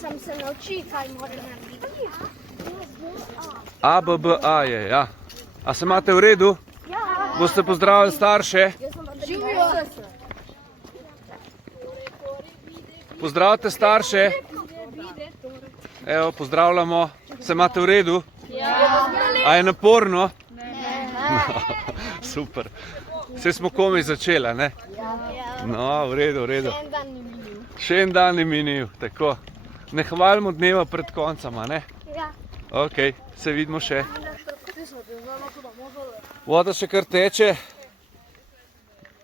sem se naučil, kaj mora narediti. A, B, B, A je, ja. A se imate v redu? Ja. Boste pozdravili starše? Živijo. Pozdravite starše. Evo, pozdravljamo. Se imate v redu? Ja. A je naporno? Ne. Super. Vse smo komaj začeli, ne? No, v redu, v redu. Še en dan ni minil, tako. Ne hvalimo dneva pred koncama, ne? Ja. Ok, se vidimo še. Voda še kar teče,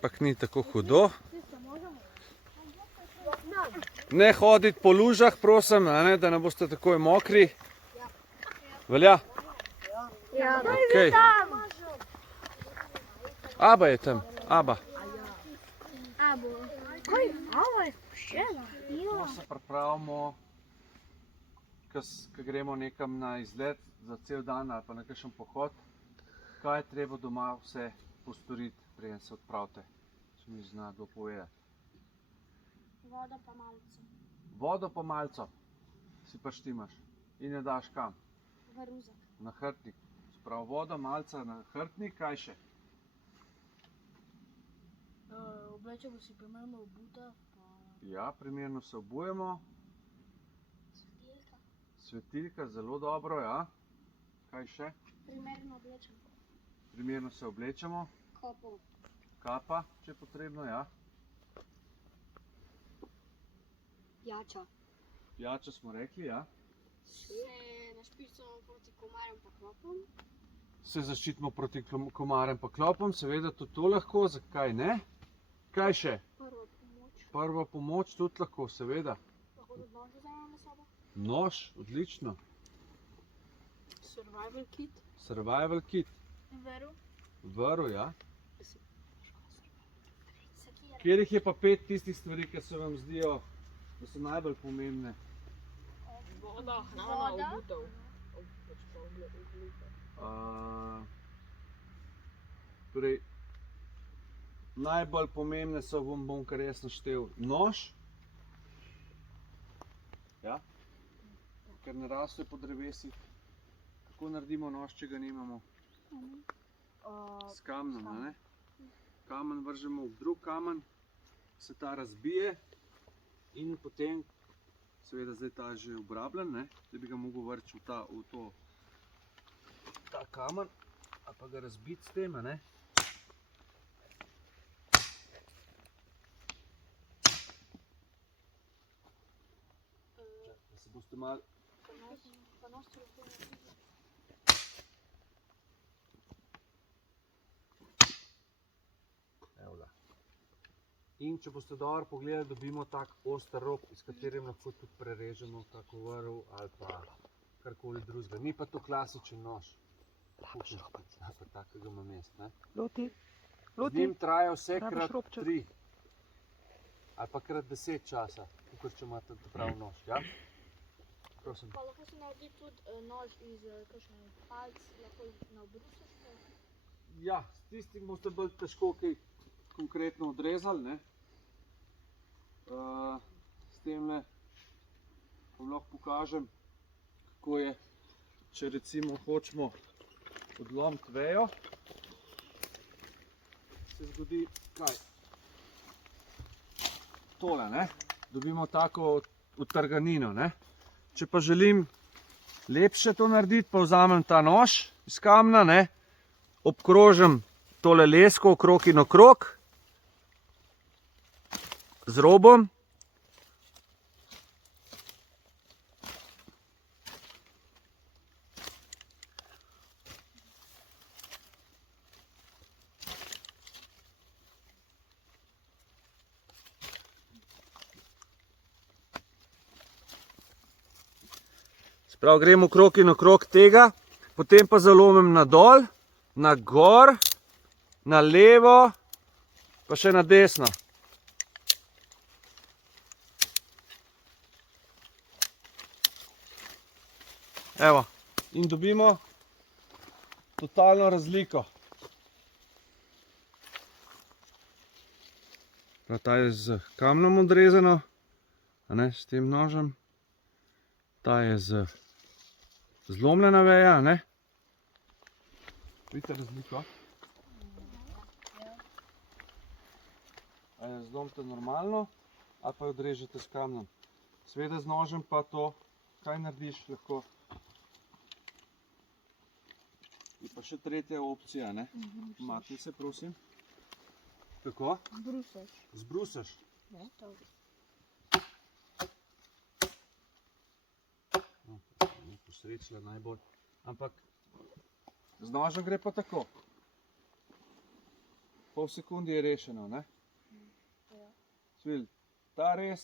pak ni tako hudo. Ne hoditi po lužah, prosim, da ne boste takoj mokri. Velja? Ja. Ok. Aba je tam, Aba. Kaj, Ava je spuščena? To se pripravimo, ko gremo nekam na izlet za cel dan ali pa na kakšen pohod. Kaj je treba doma vse postoriti, preden se odpravite? Če mi zna kdo povedati. Voda pa malce. Vodo pa malco si prištimaš in ne daš kam? V ruzak. Na hrbtnik. Sprav voda, malca na hrbtnik, kaj še? Oblečemo si primerno obuta. Ja, primerno se obujemo. Svetilka. Svetilka, zelo dobro, ja. Kaj še? Primerno oblečemo. Primerno se oblečemo. Kopo. Kapa, če je potrebno, ja. Jača. Pijača smo rekli, ja. Se našpicamo proti komarjem pa klopom. Se zaščitimo proti komarjem pa klopom, seveda tudi to lahko, zakaj ne? Kaj še? Prva pomoč. Prva pomoč tudi lahko, seveda. Lahko tudi nož vzamemo s sabo. Nož, odlično. Survival kit. Survival kit. Veru. Vrv, ja. Sekira. Kjerih je pa 5 tistih stvari, ki se vam zdijo, da so najbolj pomembne? Voda, hrana, obutev. Torej, najbolj pomembne so, bom kar jaz naštel, nož. Ja. Ker ne raste po drevesih. Kako naredimo nož, če ga nimamo? S kamnom, a ne? Kamen vržemo v drug kamen, se ta razbije in potem, seveda zdaj ta že obrabljen, ne, da bi ga mogel vrči v ta kamen, ali pa ga razbiti s tem, a ne. Da se boste malo... Evo ga. In če boste dobro pogledali, dobimo tak oster rob, s katerim lahko tudi prerežemo kako vrv ali pa karkoli drugega. Ni pa to klasičen nož. Ali pa takega imam jaz, ne? Loti, Z njim traja vse rabiš krat robček? 3 ali pa krat 10 časa, kakor če imate prav nož, ja? Prosim. Pa lahko se naredi tudi nož iz kakšne palc, lahko na obrusaste. Ja, s tistim boste bolj težko kaj konkretno odrezali, ne. S temle vam lahko pokažem, kako je, če recimo hočemo odlomiti vejo, se zgodi kaj? Tole, ne, dobimo tako utrganino, ne. Če pa želim lepše to narediti, pa vzamem ta nož iz kamna, ne, obkrožim tole lesko okrog in okrog z robom. Sprav grem okrog in okrog tega, potem pa zalomim na dol, na gor, na levo, pa še na desno. Evo, in dobimo totalno razliko. Ta je z kamnom odrezano, a ne, s tem nožem. Ta je zlomljena veja, ne? Vidite razliko? A jo zlomite normalno, ali pa jo odrežete s kamnom. Seveda z nožem pa to, kaj narediš lahko. In pa še tretja opcija, ne? Makni se, prosim. Kako? Zbrusaš. Zbrusaš. Ne, to. No, ni posrečila najbolj. Ampak z nožem gre pa tako. Pol sekundi je rešeno, ne? Ja. Svil, ta rez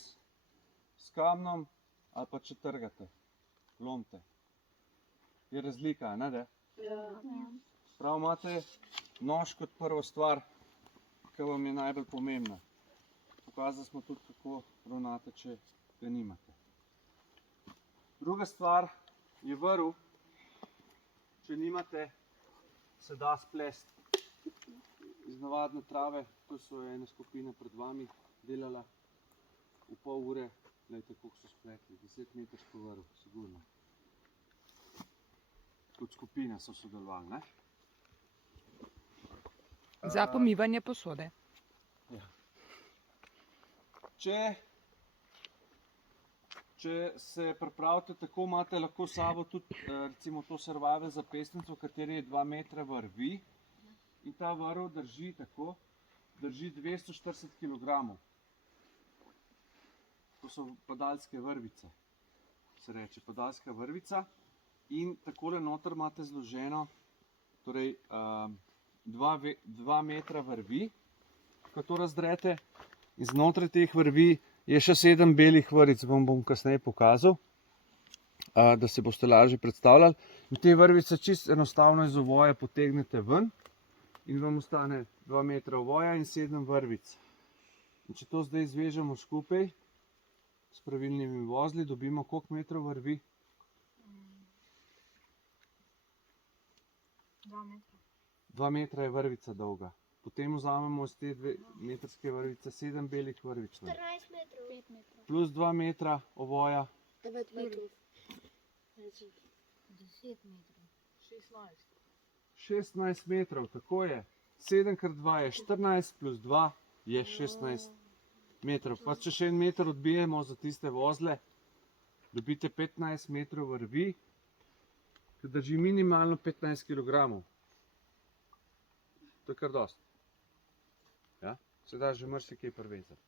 s kamnom ali pa če trgate, lomite. Je razlika, ne da? Ja. Prav imate nož kot prvo stvar, ki vam je najbolj pomembna. Pokazali smo tudi, kako ravnate, če ga nimate. Druga stvar je vrv. Če nimate, se da splesti iz navadne trave. To so ene skupine pred vami delala v pol ure. Glejte, koliko so spletli. 10 metrsko vrv, sigurno. Kot skupine so sodelovali, ne? Za pomivanje posode. Ja. Če se pripravite tako, imate lahko s sabo tudi recimo to survival zapestnico, v kateri je 2 metra vrvi. In ta vrv drži tako, drži 240 kg. To so padalske vrvice, se reče padalska vrvica. In takole noter imate zloženo, torej 2 metra vrvi, ko to razdrete. In znotraj teh vrvi je še 7 belih vrvic, vam bom kasneje pokazal, da se boste lažje predstavljali. In te vrvice čisto enostavno iz ovoja potegnete ven in vam ostane 2 metra ovoja in 7 vrvic. In če to zdaj zvežemo skupaj s pravilnimi vozli, dobimo koliko metrov vrvi? 2 metra. 2 metra je vrvica dolga. Potem vzamemo iz te 2 metrske vrvice 7 belih vrvic. 14 metrov. 5 metrov. Plus 2 metra ovoja. 9 metrov. 10 metrov. 16. 16 metrov, tako je. 7 krat 2 je 14, plus 2 je 16 metrov. Pa če še 1 meter odbijemo za tiste vozle, dobite 15 metrov vrvi, ki drži minimalno 15 kg. To je kar dosti. Ja? Se da že marsikaj privezati.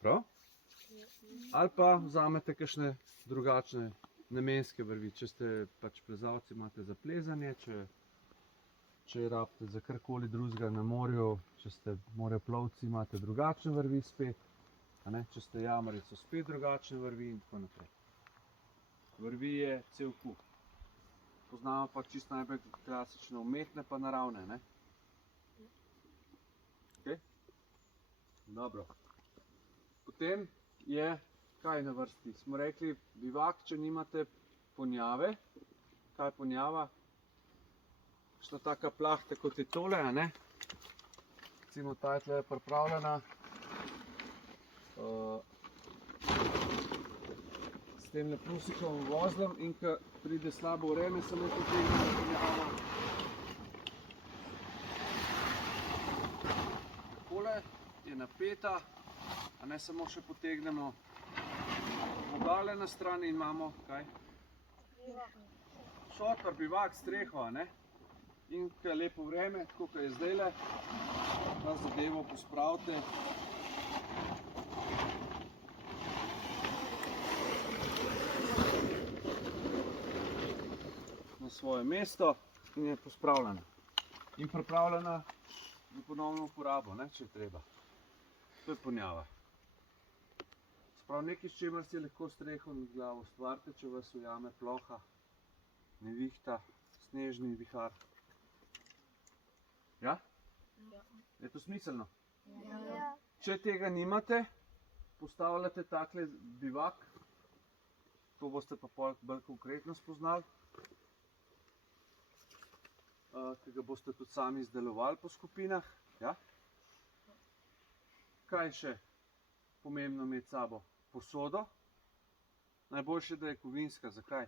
Prav? Ali pa vzamete kakšne drugačne namenske vrvi. Če ste pač plezalci, imate za plezanje, če rabite za karkoli drugega na morju, če ste moreplovci, imate drugačne vrvi spet, a ne? Če ste jamarji, so spet drugačne vrvi in tako naprej. Vrvi je cel kup. Poznamo pa čisto najbolj klasične umetne pa naravne, ne? Okay? Dobro. Potem je kaj na vrsti? Smo rekli bivak, če nimate ponjave. Kaj je ponjava? Kakšna taka plahta kot je tole, a ne? Recimo ta je tle pripravljena. S tem prusikovim vozlom in ko pride slabo vreme, samo potegnemo ponjavo. Takole je napeta, a ne samo še potegnemo vogale na stran in imamo, kaj? Šotor, bivak, streho, a ne? In ko je lepo vreme, tako kot je zdajle, ta zadevo pospravite. Na svoje mesto in je pospravljena. In pripravljena za ponovno uporabo, ne, če je treba. To je ponjava. Sprav nekaj, s čimer si lahko streho nad glavo ustvarite, če vas ujame ploha, nevihta, snežni vihar. Ja? Je to smiselno? Ja. Če tega nimate, postavljate takle bivak, to boste pa bolj konkretno spoznali, ki ga boste tudi sami izdelovali po skupinah. Ja? Kaj še pomembno imeti s sabo? Posodo, Najboljše, da je kovinska. Zakaj?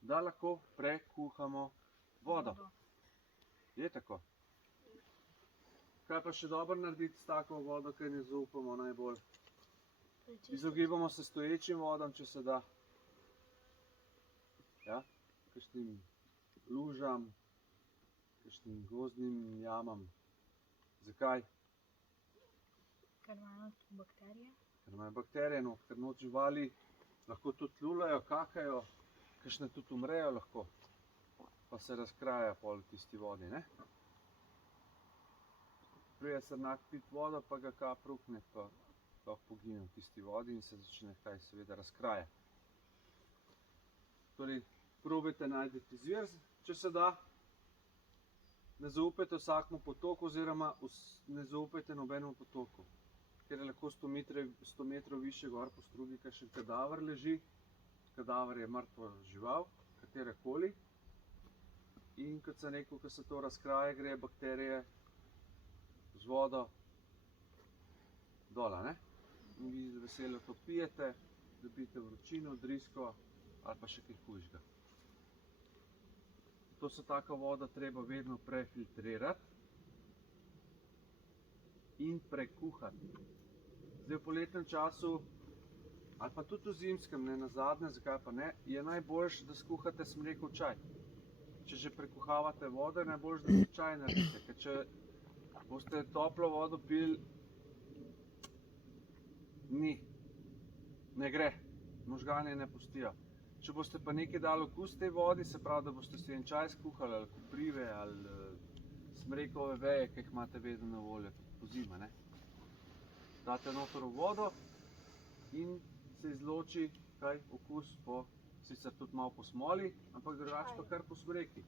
Da lahko prekuhamo vodo. Je tako? Kaj pa še dobro narediti s tako vodo, ki ne zaupamo najbolj? Izogibamo se stoječim vodam, če se da. Ja? Kakšnim lužam, kakšnim gozdnim jamam. Zakaj? Ker imajo bakterije. Ker imajo bakterije, no, ker noč živali lahko tudi lulajo, kakajo, kakšne tudi umrejo lahko, pa se razkraja pol v tisti vodi, ne? Prije srnak pit vodo, pa ga kap rukne, pa lahko pogine v tisti vodi in se začne kaj seveda razkraja. Torej, probajte najti izvir, če se da. Ne zaupajte vsakemu potoku oziroma ne zaupajte nobenemu potoku, ker je lahko 100 metrov više gor po strugi kakšen kadaver leži. Kadaver je mrtva žival, katerekoli. In kot sem rekel, ko se to razkraje, gre bakterije z vodo dola, ne? In vi z veseljem to pijete, dobite vročino, drisko ali pa še kaj hujšega. To se taka voda treba vedno prefiltrirati in prekuhati. Zdaj v poletnem času, ali pa tudi v zimskem, ne nazadnje, zakaj pa ne, je najboljše, da skuhate smrekov čaj. Če že prekuhavate vodo, je najboljše, da si čaj naredite, ker če boste toplo vodo pili, ne gre, možgani ne pustijo. Če boste pa nekaj dali okus tej vodi, se pravi, da boste si en čaj skuhali, ali koprive, ali smrekove veje, ki jih imate vedno na voljo, po zima, ne. Date noter v vodo in se izloči kaj okus po, sicer tudi malo po smoli, ampak drugače pa kar po smreki.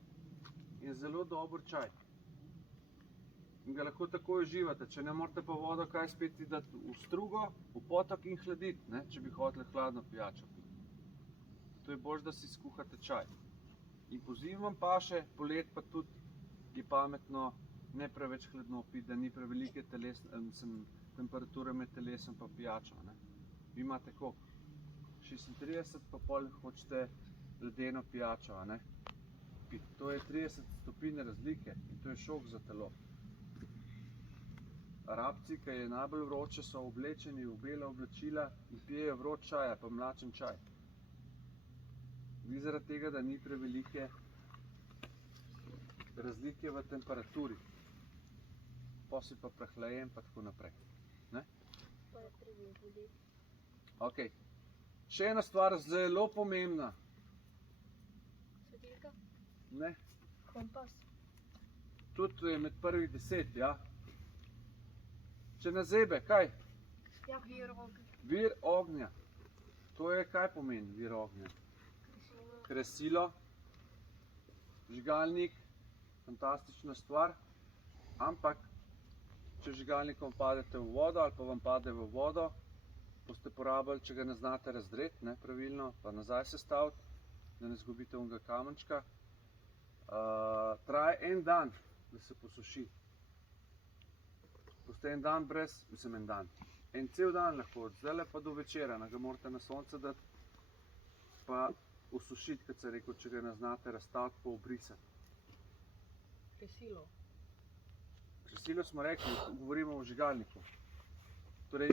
In zelo dober čaj. In ga lahko takoj uživate, če ne morate pa vodo kaj spet dati v strugo, v potok in hladiti, ne, če bi hoteli hladno pijačo piti. To je boljše, da si skuhate čaj. In po zimi vam paše, polet pa tudi je pametno ne preveč hladno piti, da ni prevelike temperature med telesom pa pijačo, ne. Vi imate koliko? 36, pa pol hočete ledeno pijačo, a ne, piti. To je 30 stopinj razlike in to je šok za telo. Arabci, ki je najbolj vroče, so oblečeni v bela oblačila in pijejo vroč čaj, pa mlačen čaj. Vi zaradi tega, da ni prevelike razlike v temperaturi. Pa si pa prehlajen, pa tako naprej. Ne? Pa je preveč. Ok. Še ena stvar zelo pomembna. Svetilka? Ne? Kompas? Tudi je med prvih 10, ja. Če ne zebe, kaj? Ja, vir ognja. Vir ognja. To je kaj pomeni vir ognja? Kresilo, žgalnik, fantastična stvar, ampak če žgalnikom padete v vodo ali pa vam pade v vodo, boste porabili, če ga ne znate razdreti, ne, pravilno, pa nazaj sestaviti, da ne zgubite onega kamenčka. Traja en dan, da se posuši. Boste en dan brez, en cel dan lahko, od zdajle pa do večera, ga morate na sonce dati, pa usušiti, kot sem rekel, če ga ne znate razstaviti, pa obrisati. Kresilo? Kresilo smo rekli, govorimo o vžigalniku. Torej,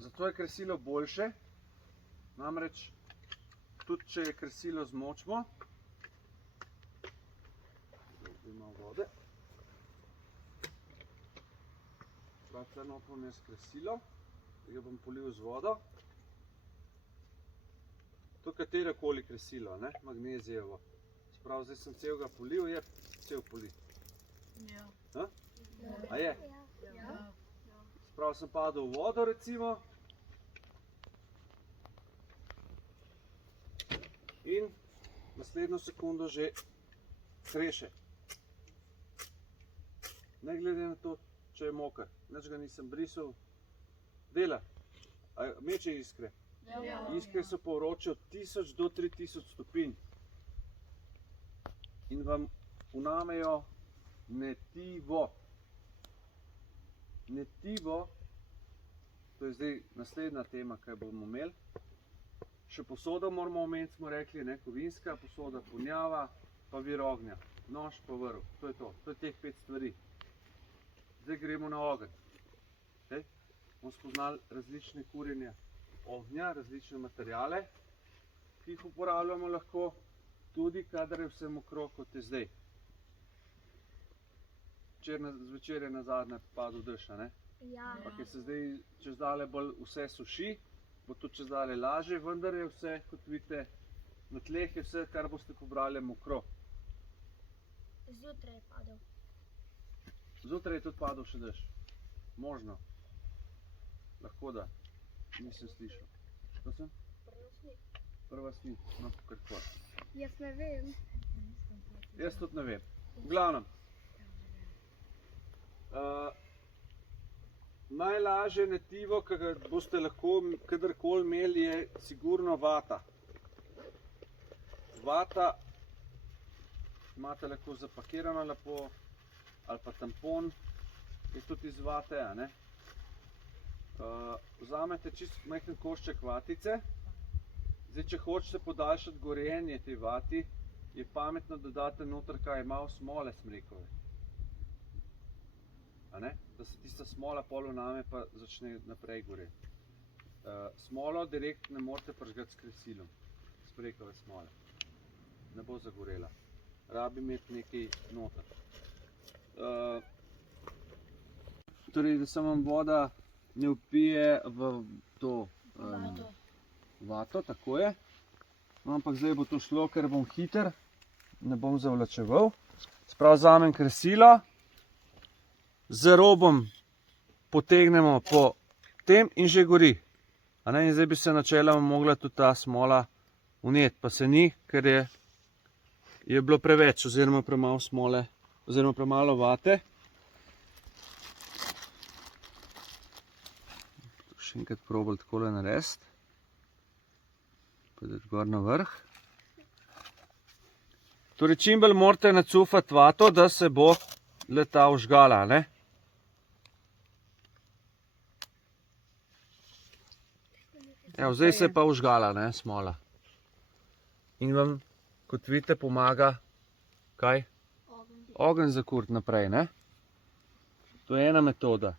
zato je kresilo boljše, namreč tudi če je kresilo zmočimo, zdaj malo vode, tukaj notri vmes kresilo, da ga bom polil z vodo. To katerokoli kresilo, ne, magnezijevo. Sprav, zdaj sem celega polil, je cel polit. Ja. A je? Ja. Sprav sem padel v vodo, recimo. In naslednjo sekundo že kreše. Ne glede na to, če je moker. Nič ga nisem brisal. Dela. Meče iskre. Ja. Iskre so pa vroče od 1000 do 3000 stopinj. In vam vnamejo netivo. Netivo To je zdaj naslednja tema, ki jo bomo imeli. Še posodo moramo omeniti, smo rekli, ne, kovinska posoda, ponjava, pa vir ognja, nož pa vrv. To je to. To je teh 5 stvari. Zdaj gremo na ogenj. Okay. Bomo spoznali različne kurjenja ognja, različne materijale, ki jih uporabljamo lahko tudi, kadar je vse mokro, kot je zdaj. Zvečer je nazadnje padel dež, a ne? Ja. Ampak je se zdaj čez dale bolj vse suši, bo tudi čez dale lažje, vendar je vse, kot vidite, na tleh je vse, kar boste pobrali, mokro. Zjutraj je padel. Zjutraj je tudi padel še dež. Možno. Lahko da. Nisem slišal. Kaj sem? Prva sni. No, karkoli. Jaz ne vem. Jaz tudi ne vem. V glavnem. Najlažje netivo, ki ga boste lahko kadarkoli imeli, je sigurno vata. Vata imate lahko zapakirano lepo, ali pa tampon je tudi iz vate, a ne? Vzamete čist majhen košček vatice. Zdaj, če hočete podaljšati gorenje tej vati, je pametno dodati noter kaj malo smole smrekove. A ne? Da se tista smola pol vname pa začne naprej goreti. Smolo direkt ne morete prižgati s kresilom, smrekove smole. Ne bo zagorela. Rabi imeti nekaj noter. Torej, da se vam voda ne vpije v to vato, tako je. Ampak zdaj bo to šlo, ker bom hiter, ne bom zavlačeval. Sprav vzamem kresilo, z robom potegnemo po tem in že gori. A ne? In zdaj bi se načeloma mogla tudi ta smola vneti, pa se ni, ker je bilo preveč oziroma premalo smole, oziroma premalo vate. Še enkrat probali takole narediti. Pa dati gor na vrh. Torej, čim bolj morate nacufati vato, da se bo le-ta vžgala, ne? Evo, zdaj se je pa vžgala, ne, smola. In vam, kot vidite, pomaga, kaj? Ogenj zakuriti naprej, ne? To je ena metoda.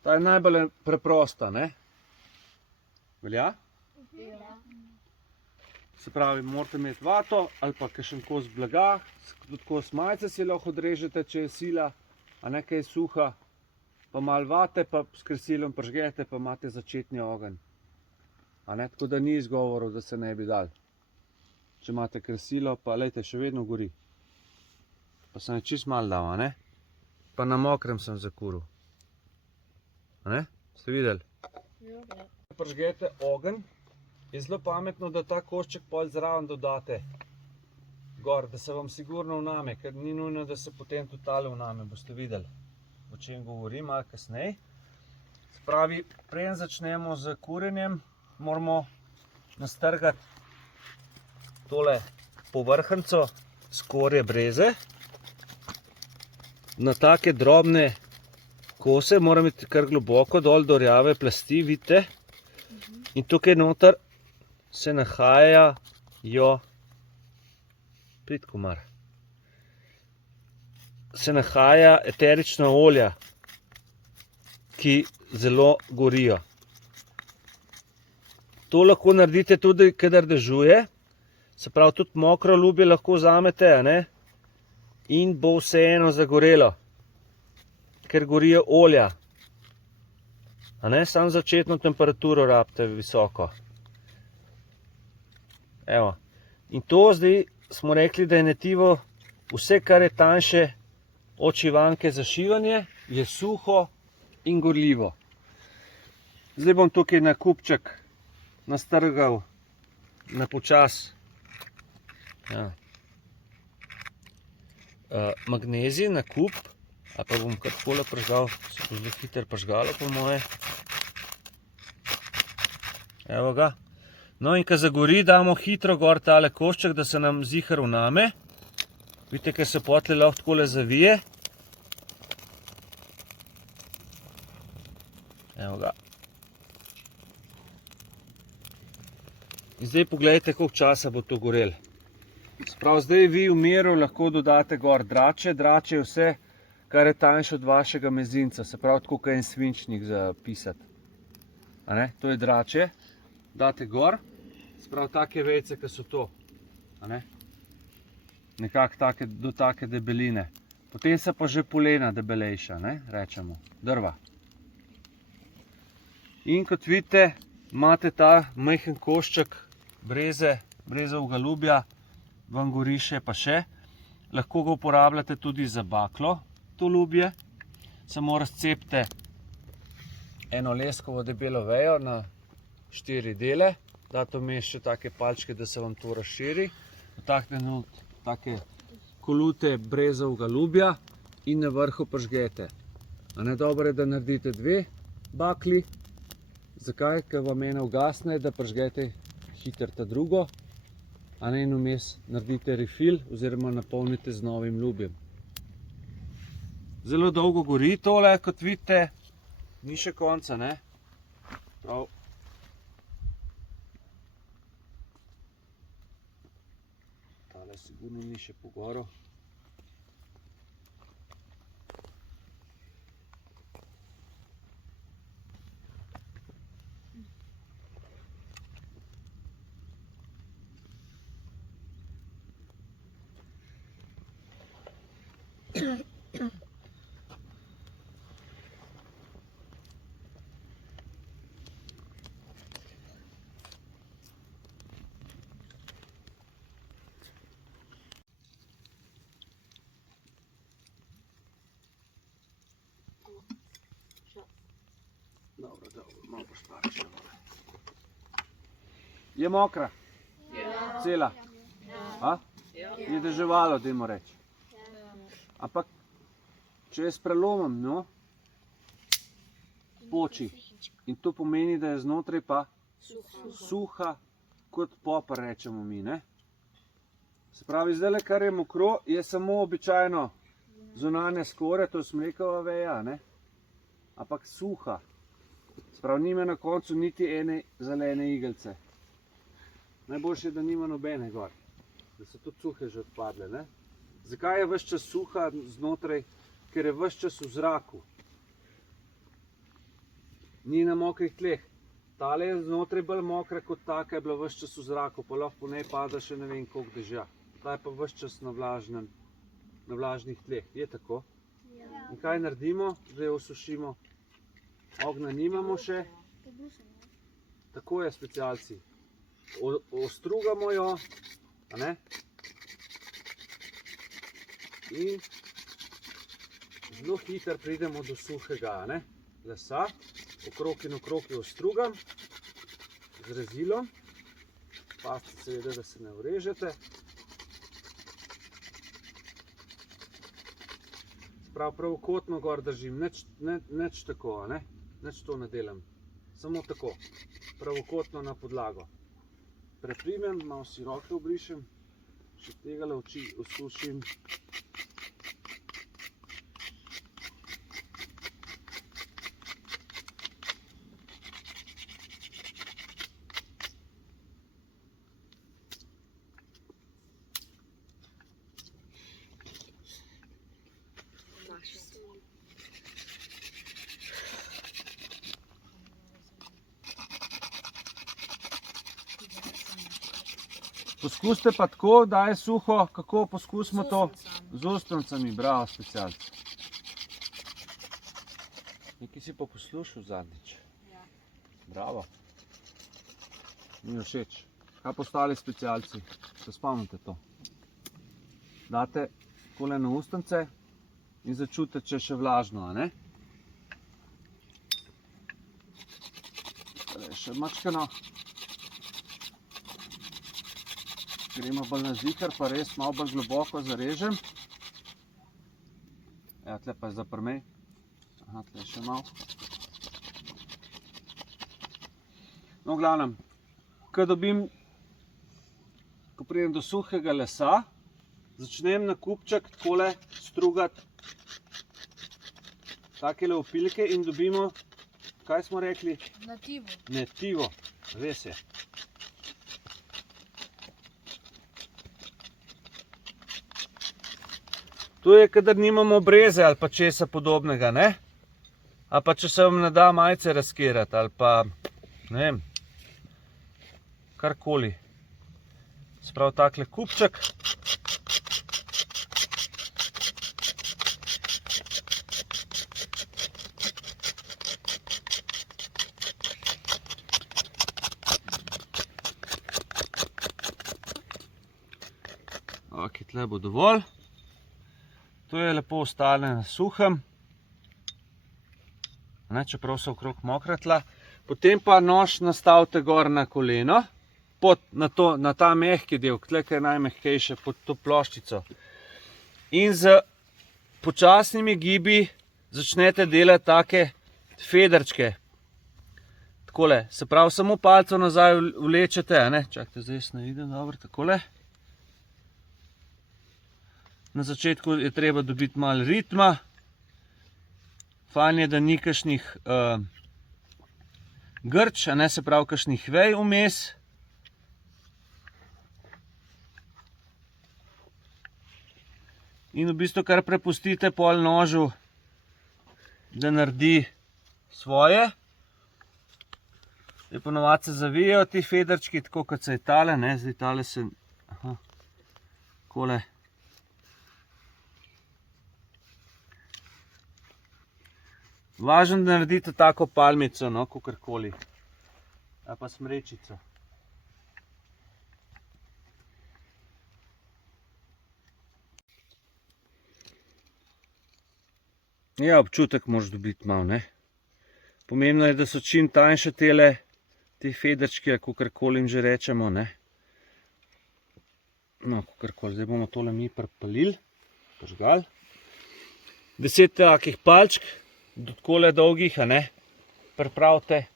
Ta je najbolj preprosta, ne? Velja? Ja. Se pravi, morate imeti vato ali pa kakšen kos blaga, tudi kos majice si lahko odrežete, če je sila, a ne kaj suha, pa malo vate, pa s kresilom prižgete, pa imate začetni ogenj. A ne, tako da ni izgovorov, da se ne bi dal. Če imate kresilo, pa lejte, še vedno gori. Pa sem je čist malo dal, a ne? Pa na mokrem sem zakuril. A ne? Ste videli? Ja. Prižgete ogenj, je zelo pametno, da ta košček pol zraven dodate gor, da se vam sigurno vname, ker ni nujno, da se potem tudi tale vname, boste videli, o čem govorim, malo kasneje. Se pravi, preden začnemo z kurjenjem, moramo nastrgati tole povrhnjico skorje breze na take drobne kose, moram iti kar globoko dol do rjave plasti, vidite. In tukaj noter se nahajajo, prid komar, se nahaja eterična olja, ki zelo gorijo. To lahko naredite tudi, kadar dežuje, se pravi tudi mokro lubje lahko vzamete, a ne? In bo vseeno zagorelo, ker gorijo olja. A ne, samo začetno temperaturo rabite visoko. Evo. In to zdaj smo rekli, da je netivo vse, kar je tanjše od šivanke za šivanje, je suho in gorljivo. Zdaj bom tukaj na kupček nastrgal na počas magnezij na kup. A pa bom kar takole prižgal, se bo zelo hitro prižgalo po moje. Evo ga. No in ko zagori, damo hitro gor tale košček, da se nam ziher vname. Vidite, ker se potlej lahko takole zavije. Evo ga. In zdaj pogledajte, koliko časa bo to gorelo. Sprav, zdaj vi v miru lahko dodate gor drače. Drače je vse, kar je tanjše od vašega mezinca. Se pravi, tako kot en svinčnik za pisati. A ne? To je drače. Date gor. Sprav, take vejce, ki so to. A ne? Nekako do take debeline. Potem se pa že polena debelejša, ne? Rečemo. Drva. In kot vidite, imate ta majhen košček brezovega lubja, vam gori še pa še. Lahko ga uporabljate tudi za baklo, to lubje. Samo razcepite eno leskovo debelo vejo na 4 dele. Date vmes še take palčke, da se vam to razširi. Vtaknete take kolute brezovega lubja in na vrhu pržgete. A ne, dobro je, da naredite 2 bakli. Zakaj? Ker vam ena ugasne, da pržgete hitro ta drugo, a ne, in vmes naredite refill oziroma napolnite z novim lubjem. Zelo dolgo gori tole, kot vidite, ni še konca, ne? Prav. Tale sigurno ni še pogorel. Dobro, malo pošpariš. Je mokra? Ja. Cela? Ja. Je deževalo, dajmo reči. Ampak, če jaz prelomim, no, poči. In to pomeni, da je znotraj pa suha, kot popr rečemo mi, ne? Se pravi, zdaj, kar je mokro, je samo običajno zunanja skorja, to je smrekova veja, ne? Ampak suha. Se pravi, nima na koncu niti ene zelene igelce. Najboljše je, da nima nobene gor. Da so tudi suhe že odpadle, ne? Zakaj je ves čas suha znotraj? Ker je ves čas v zraku. Ni na mokrih tleh. Tale je znotraj bolj mokra kot ta, ki je bila ves čas v zraku, pa lahko po njej pada še ne vem koliko dežja. Ta je pa ves čas na vlažnih tleh. Je tako? Ja. In kaj naredimo? Zdaj jo osušimo. Ognja nimamo še. Tako je, specialci. Ostrugamo jo, a ne? In zelo hitro pridemo do suhega, ne, lesa. Okrog in okrog jo ostrugam z rezilom. Pazite seveda, da se ne urežete. Pravokotno gor držim, nič tako, ne, nič to ne delam. Samo tako, pravokotno na podlago. Preprimem, malo si roke obrišem, še tega oči osušim. Poskusite pa tako, da je suho, kako poskusimo to? Z ostrancami, bravo, specialci. Nekaj si pa poslušal zadnjič. Bravo. Mi je všeč. Kaj pa ostali specialci? Se spomnite to? Date takole na ustance in začutite, če je še vlažno, a ne? Tale je še mačkano. Gremo bolj na zihar, pa res malo bolj globoko zarežem. Evo, tle pa je zaprmej. Aha, tle je še malo. No, v glavnem, ko pridem do suhega lesa, začnem na kupček takole strugati takele opilke in dobimo, kaj smo rekli? Netivo. Netivo, res je. To je, kadar nimamo breze ali pa česa podobnega, ne? Ali pa če se vam ne da majice razkirati, ali pa, ne vem, karkoli. Sprav takle kupček. Ok, tle bo dovolj. To je lepo ostane na suhem. Ne, čeprav so okrog mokra tla. Potem pa nož nastavite gor na koleno, na ta mehki del, tle, ki je najmehkejše, pod to ploščico. In z počasnimi gibi začnete delati take federčke. Takole, se pravi, samo palco nazaj vlečete, ne? Čakajte, zdaj jaz ne vidim dobro, takole. Na začetku je treba dobiti malo ritma. Fajn je, da ni kakšnih grč, a ne, se pravi kakšnih vej vmes. In v bistvu kar prepustite pol nožu, da naredi svoje. Zdaj ponovadi se zavijajo ti federčki, tako kot se je tale, ne, zdaj tale se, takole. Važno, da naredite tako palmico, no, kakorkoli. Ali pa smrečico. Ja, občutek moraš dobiti malo, ne. Pomembno je, da so čim tanjše te federčki, ali kakorkoli jim že rečemo, ne. No, kakorkoli, zdaj bomo tole mi pripalili, prižgali. 10 takih palčk, takole dolgih, a ne, pripravite.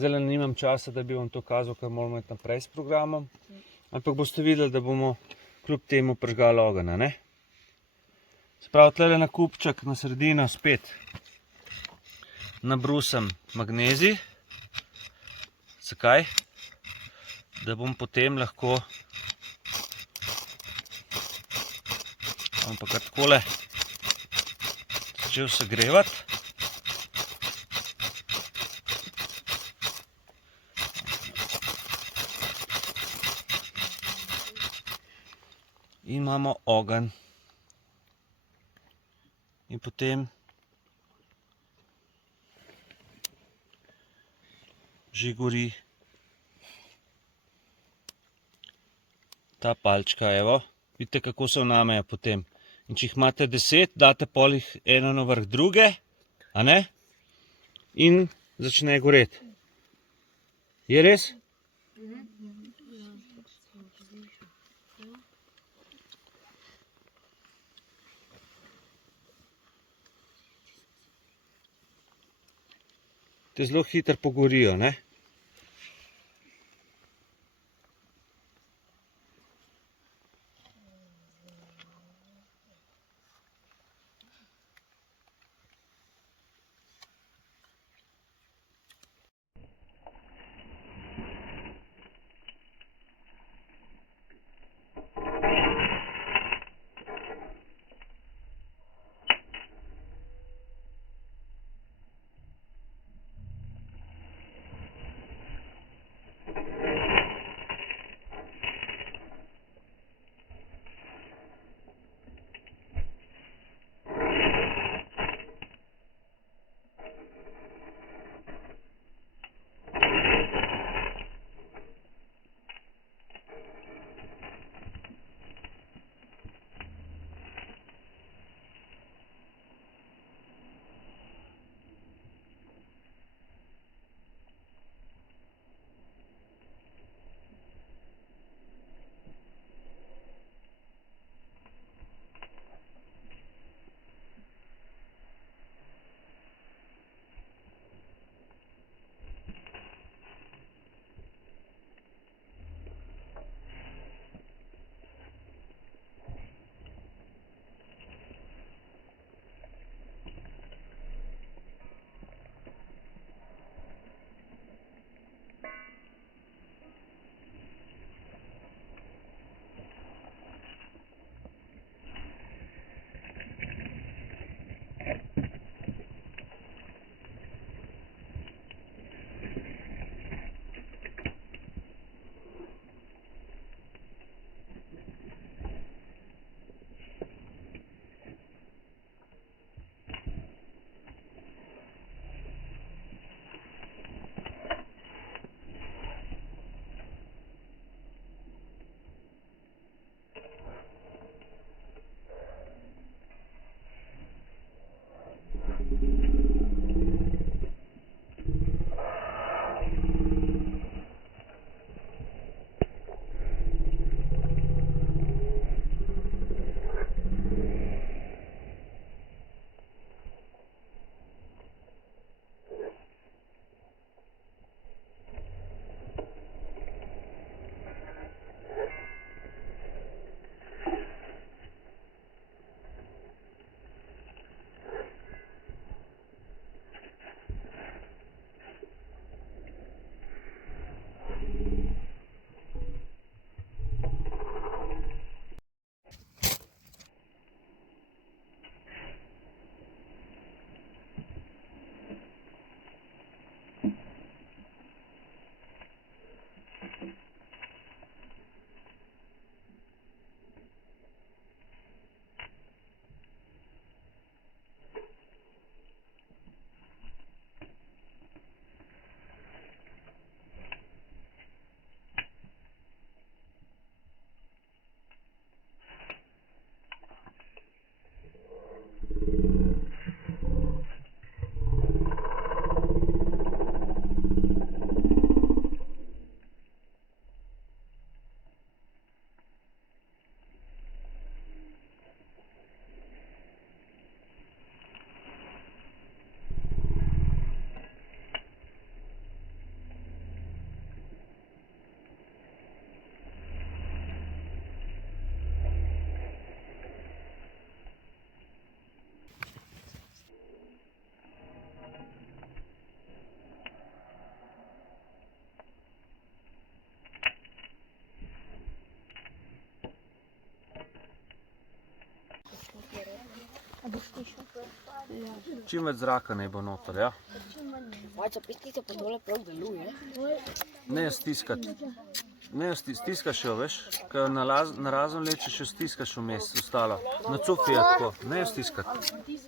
Zdaj nimam časa, da bi vam to kazal, ker moramo iti naprej s programom. Ampak boste videli, da bomo kljub temu prižgali ogenj, a ne. Se pravi, tle na kupček, na sredino spet nabrusam magnezij. Zakaj? Da bom potem lahko pa kar takole začel segrevati. In imamo ogenj. In potem že gori ta palčka, evo. Vidite, kako se vnamejo potem. In če jih imate 10, date pol jih eno na vrh druge, a ne? In začne goreti. Je res? Te zelo hitro pogorijo, ne? Čim več zraka naj bo noter, ja. Majca pestica pa dole prav deluje. Ne jo stiskati. Ne jo stiskaš jo, veš, ko jo na razen lečeš, jo stiskaš vmes, ostalo. Na cufi je tako, ne jo stiskati.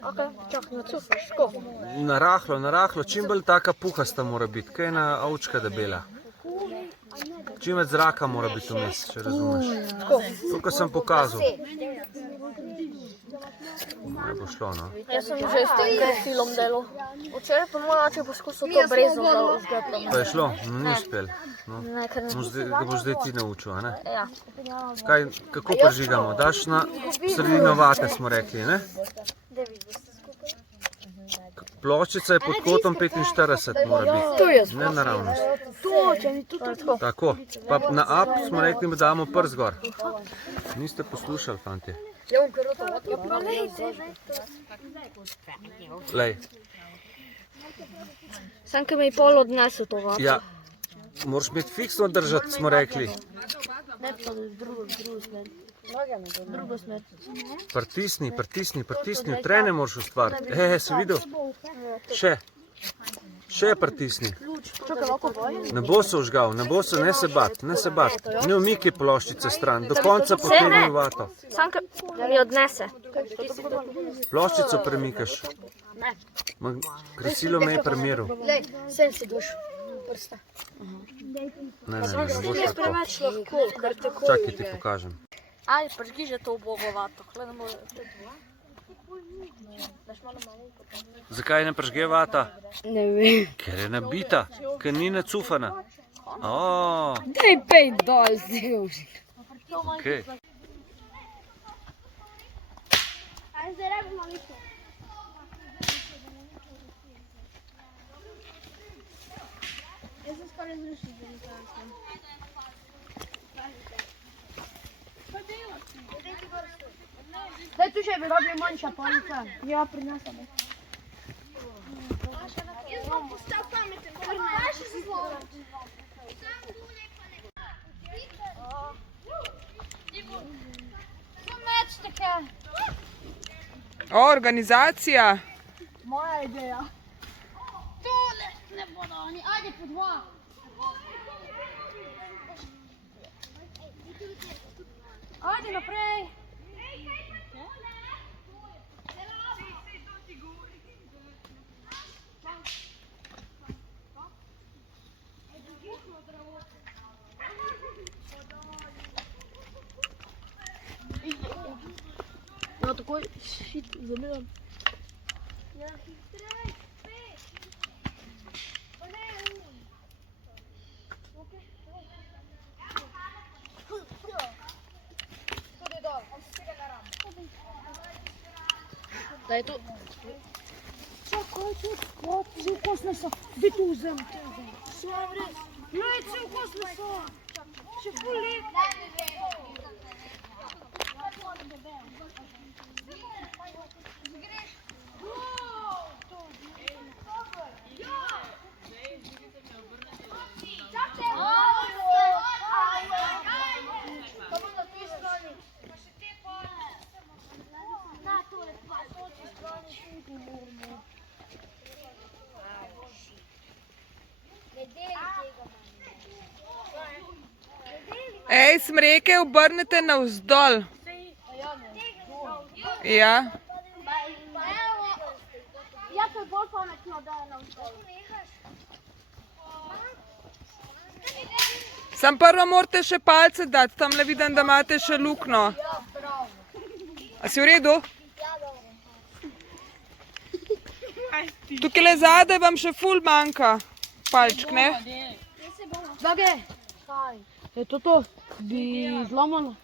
Ok, čakaj, na cufiš, tako. Na rahlo, čim bolj taka puhasta mora biti, kaj je ena ovčka debela. Čim več zraka mora biti vmes, če razumeš. To, kar sem pokazal. Ne bo šlo, no. Jaz sem že s tem grafilom delal. Včeraj pa moj oče poskusil to brezo vzgati. Pa je šlo? No, ni uspel. No. Ne, ker ne. Ga boš zdaj ti naučil, a ne? Ja. Kako prižigamo? Daš na sredino vate, smo rekli, ne? Ploščica je pod kotom 45 mora biti, ne naravnost. Tako, pa na up smo rekli, da damo prst gor. Niste poslušali, fantje. Lej. Sam, ki me je pol odnesel to vato. Ja, moraš imeti fiksno držati, smo rekli. Ne, pa drugo smer. Drugo smer. Pritisni, v trene moraš ustvariti. Si videl? Še pritisni. Čakaj, lahko boje? Ne bo se užgal, ne se bat. Ne umiki ploščice stran, do konca potegni vato. Sam, ki mi odnese. Ploščico premikaš. Kresilo me je premeril. Sem si duš prsta. Ne bo tako. Preveč lahko, kar tako. Čakaj, ti pokažem. Aj, prži že to ubogo vato. Zakaj ne pržge vata? Ne vem. Ker je nabita, ker ni nacufana. Daj pej dol, zdaj už. Okej. Jaz sem skoraj zrušil, da ne krasno. Zdaj tu še bi robili manjša polica. Ja, prinesem. Jaz bom postal pameten, ker ne še se zlovi. Sam meč take. Organizacija. Moja ideja. Tole ne bodo oni, ajde po dva. Ajde naprej. Ja, takoj šit zamiram. Ja, hitrej, spet. Pa ne, tudi dol, on se tega ne rami. Daj tu. Čakaj, cel kos mesa, bi tu vzem. Sve vred. Lej, cel kos mesa. Še ful lep. Ej, smreke obrnete navzdol. Ja. Ja, to je bolj pametno, da je navzdol. Sam prvo morate še palce dati, tam le vidim, da imate še lukno. A si v redu? Tukaj le zadaj vam še ful manjka palčk, ne? Zage, je to? Bi zlomalo?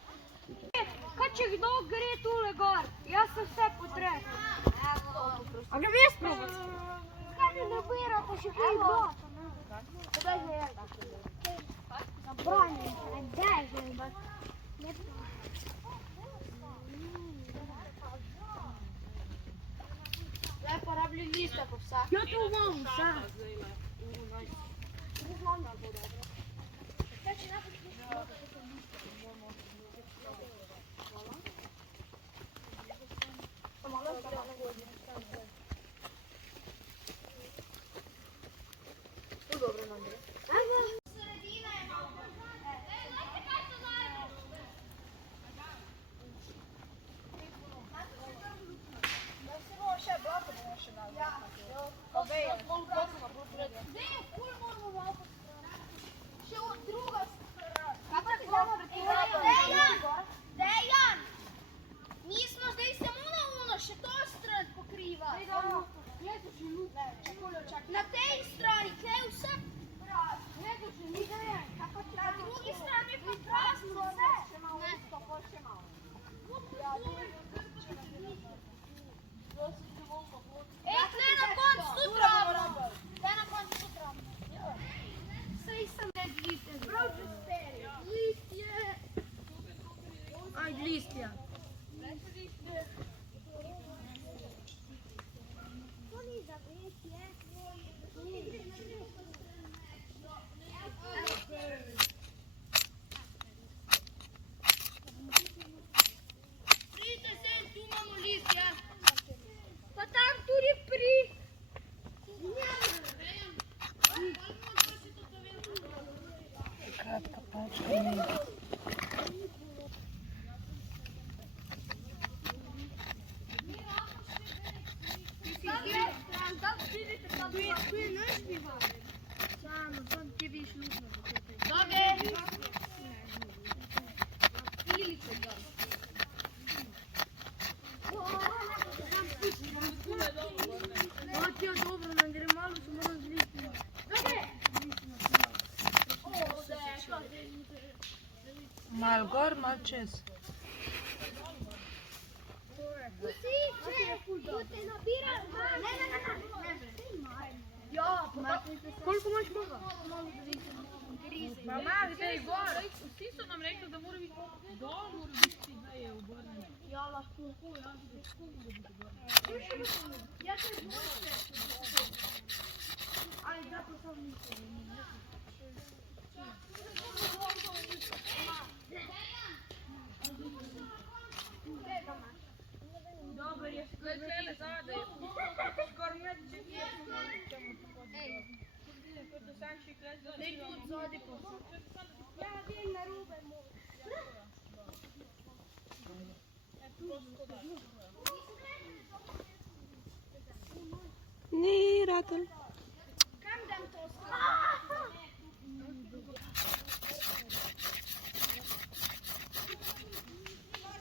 Kaj če kdo gre tule gor? Jaz sem vse potreb. A grem jaz probat? Kaj ne nabira, pa še kaj bo? Kdaj že je? Zabranje, kdaj že je? Zdaj pa rabili liste po vsa. Ja, to imam vse. Mal gor, mal čez. Koliko imaš moga? Vsi so nam rekli, da mora biti dol, mora biti da je obrnjeno. Ja, lahko. Glede zadaj. Skoraj med Ni ratel.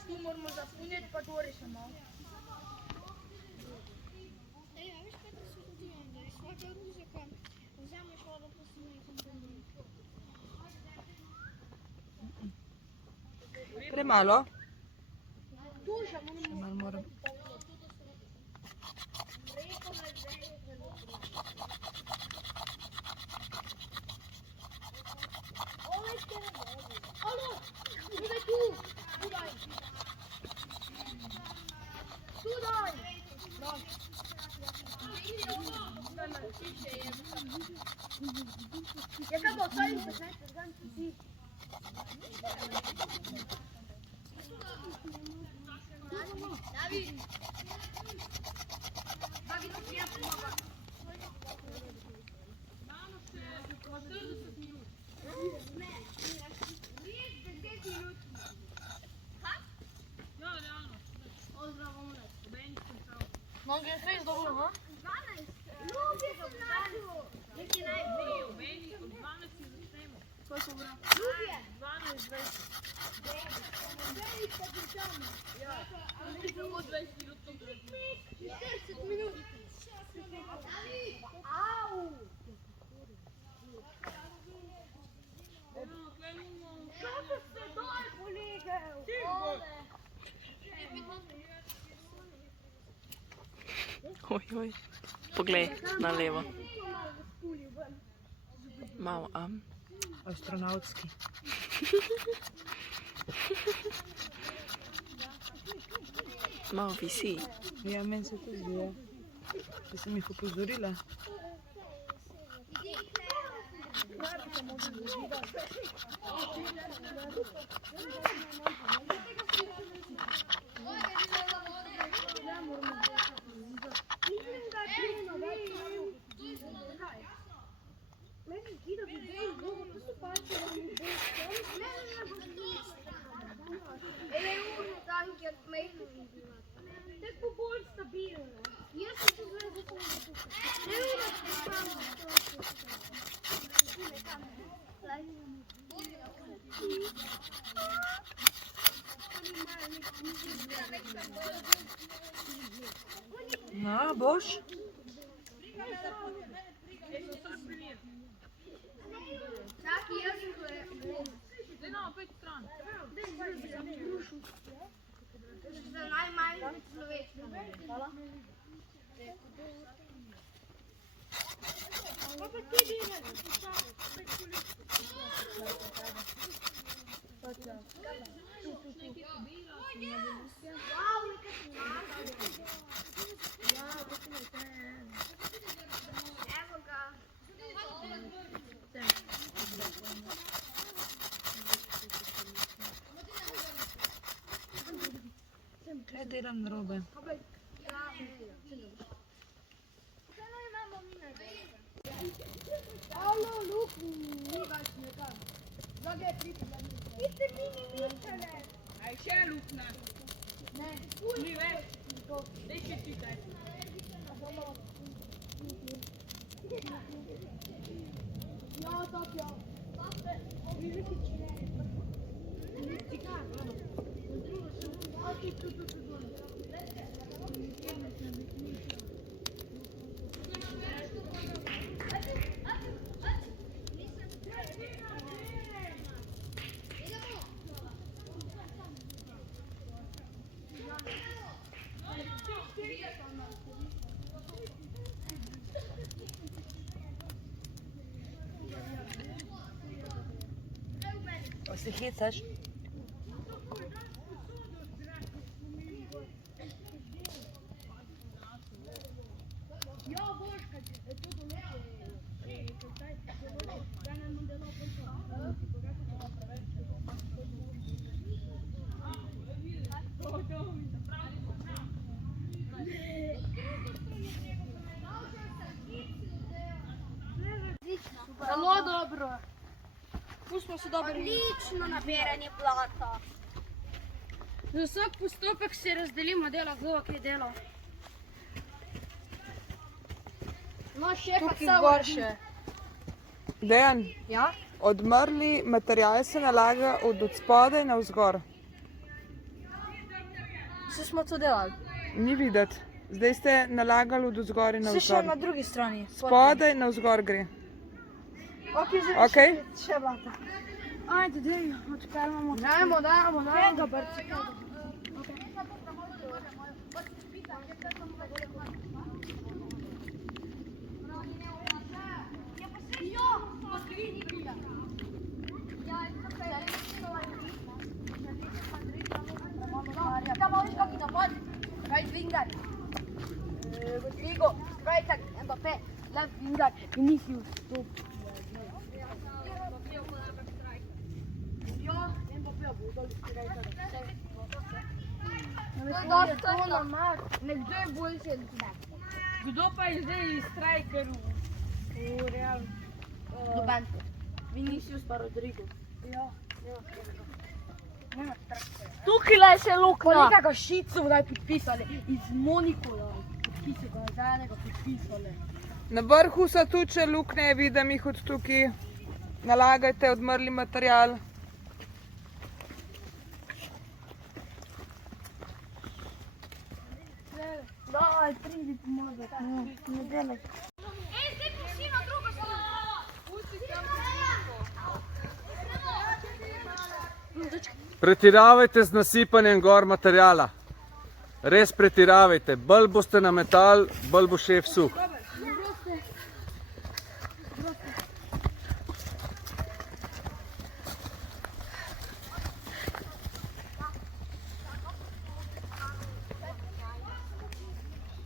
Tu moramo zapuniti, pa gori še malo. Premalo? Še malo moram. Jaka bo to in 15 dan si? David. David, ti ja pomagam. Noge sve iz dobro, ha? 12. Noge sam nađu. Neki najbolji. Meni od 12 začnemo. Ko su bra? Ljubje. 12, 20. Velika državna. Ja. Od 20 minut to gre. 40 minut. Au. Kako ste dol polegel? Oj, poglej na levo. Malo, Astronautski. malo visi. Ja, meni se to zdi, ja. Če sem jih opozorila. Tako bolj stabilno. Jaz sem se zdaj No, boš? Čaki, jaz sem gledal. Zdaj na opet stran. Za najmanj človečno. Hvala. Pa pa ti delaš? Evo ga. Kaj delam narobe? Alo, Luku, ni več nekaj. Aj še lukna. Ni več. Daj še čitaj. Se hecaš? Zelo dobro. Pustimo se dobro. Odlično nabiranje blata. Za vsak postopek si razdelimo delo, kdo je delal. No, šefa, samo še. Dejan, Ja? odmrli material se nalaga od spodaj na vzgor. Vse smo to delali. Ni videti. Zdaj ste nalagali od vzgori na Vse še na vzgor. drugi strani. Spodaj na vzgor gre. Okej? Še blata. Ajde, dej, odpeljamo. Dajmo. Kaj brci. Siamo i giochi da poi. Vai Vingar. Rodrigo, Freitag, Mbappé, Left Vingar, Vinicius. Nekdo je boljši od tebe. Kdo pa je zdaj striker v Realu? Noben. Vinicius pa Rodrigo. Tukaj le še Po luknja. nekega šicu daj podpisali. Iz Monikoja. Podpisali ga, zajednega podpisali. Na vrhu so tudi še luknje, vidim jih od tukaj. Nalagajte odmrli material. Daj, pridi pomagati. Ne delaj. Pretiravajte z nasipanjem gor materijala. Res pretiravajte. Bolj boste nametali, bolj bo šef suh.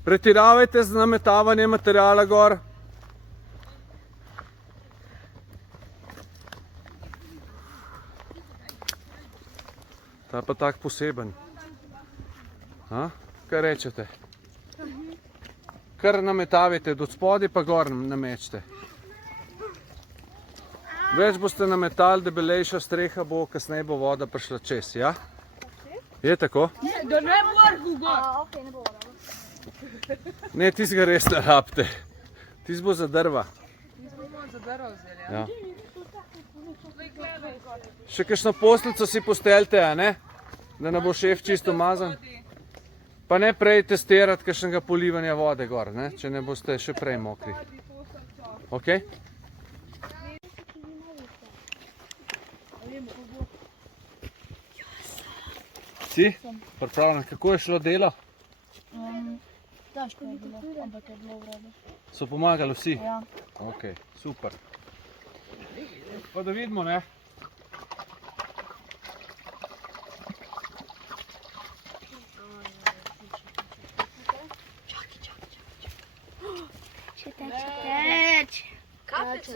Pretiravajte z nametavanjem materijala gor. Ta pa tak poseben. A? Kaj rečete? Kar nametavite, do spodaj pa gor namečete. Več boste nametali, debelejša streha bo, kasneje bo voda prišla čez, ja? Je tako? Da ne vrhu gor. Ok, ne bo voda. Ne, tistega res ne rabite. Tist bo za drva. Ja. Še kakšno posteljico si posteljte, a ne? Da ne bo šef čisto umazan. Pa ne prej testirati kakšnega polivanja vode gor, ne? Če ne boste še prej mokri. Ok? Si? Pripravljen, kako je šlo delo? Težko je bilo, ampak je bilo v redu. So pomagali vsi? Ja. Ok, super. Pa da vidimo, ne?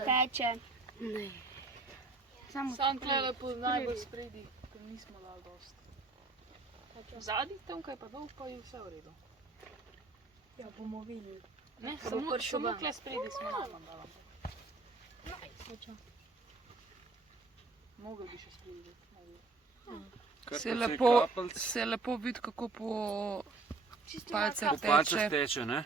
Teče. Sam tlele po najbolj spredi, ker nismo dali dosti. Zadnji tamkaj pa dol, pa je vse v redu. Ja, bomo videli. Ne, samo tle spredi smo najmanj dali. Mogel bi še spredi. Kar Se precej lepo, kapljic. se lepo vidi, kako po Po palcih palcih teče. teče, ne?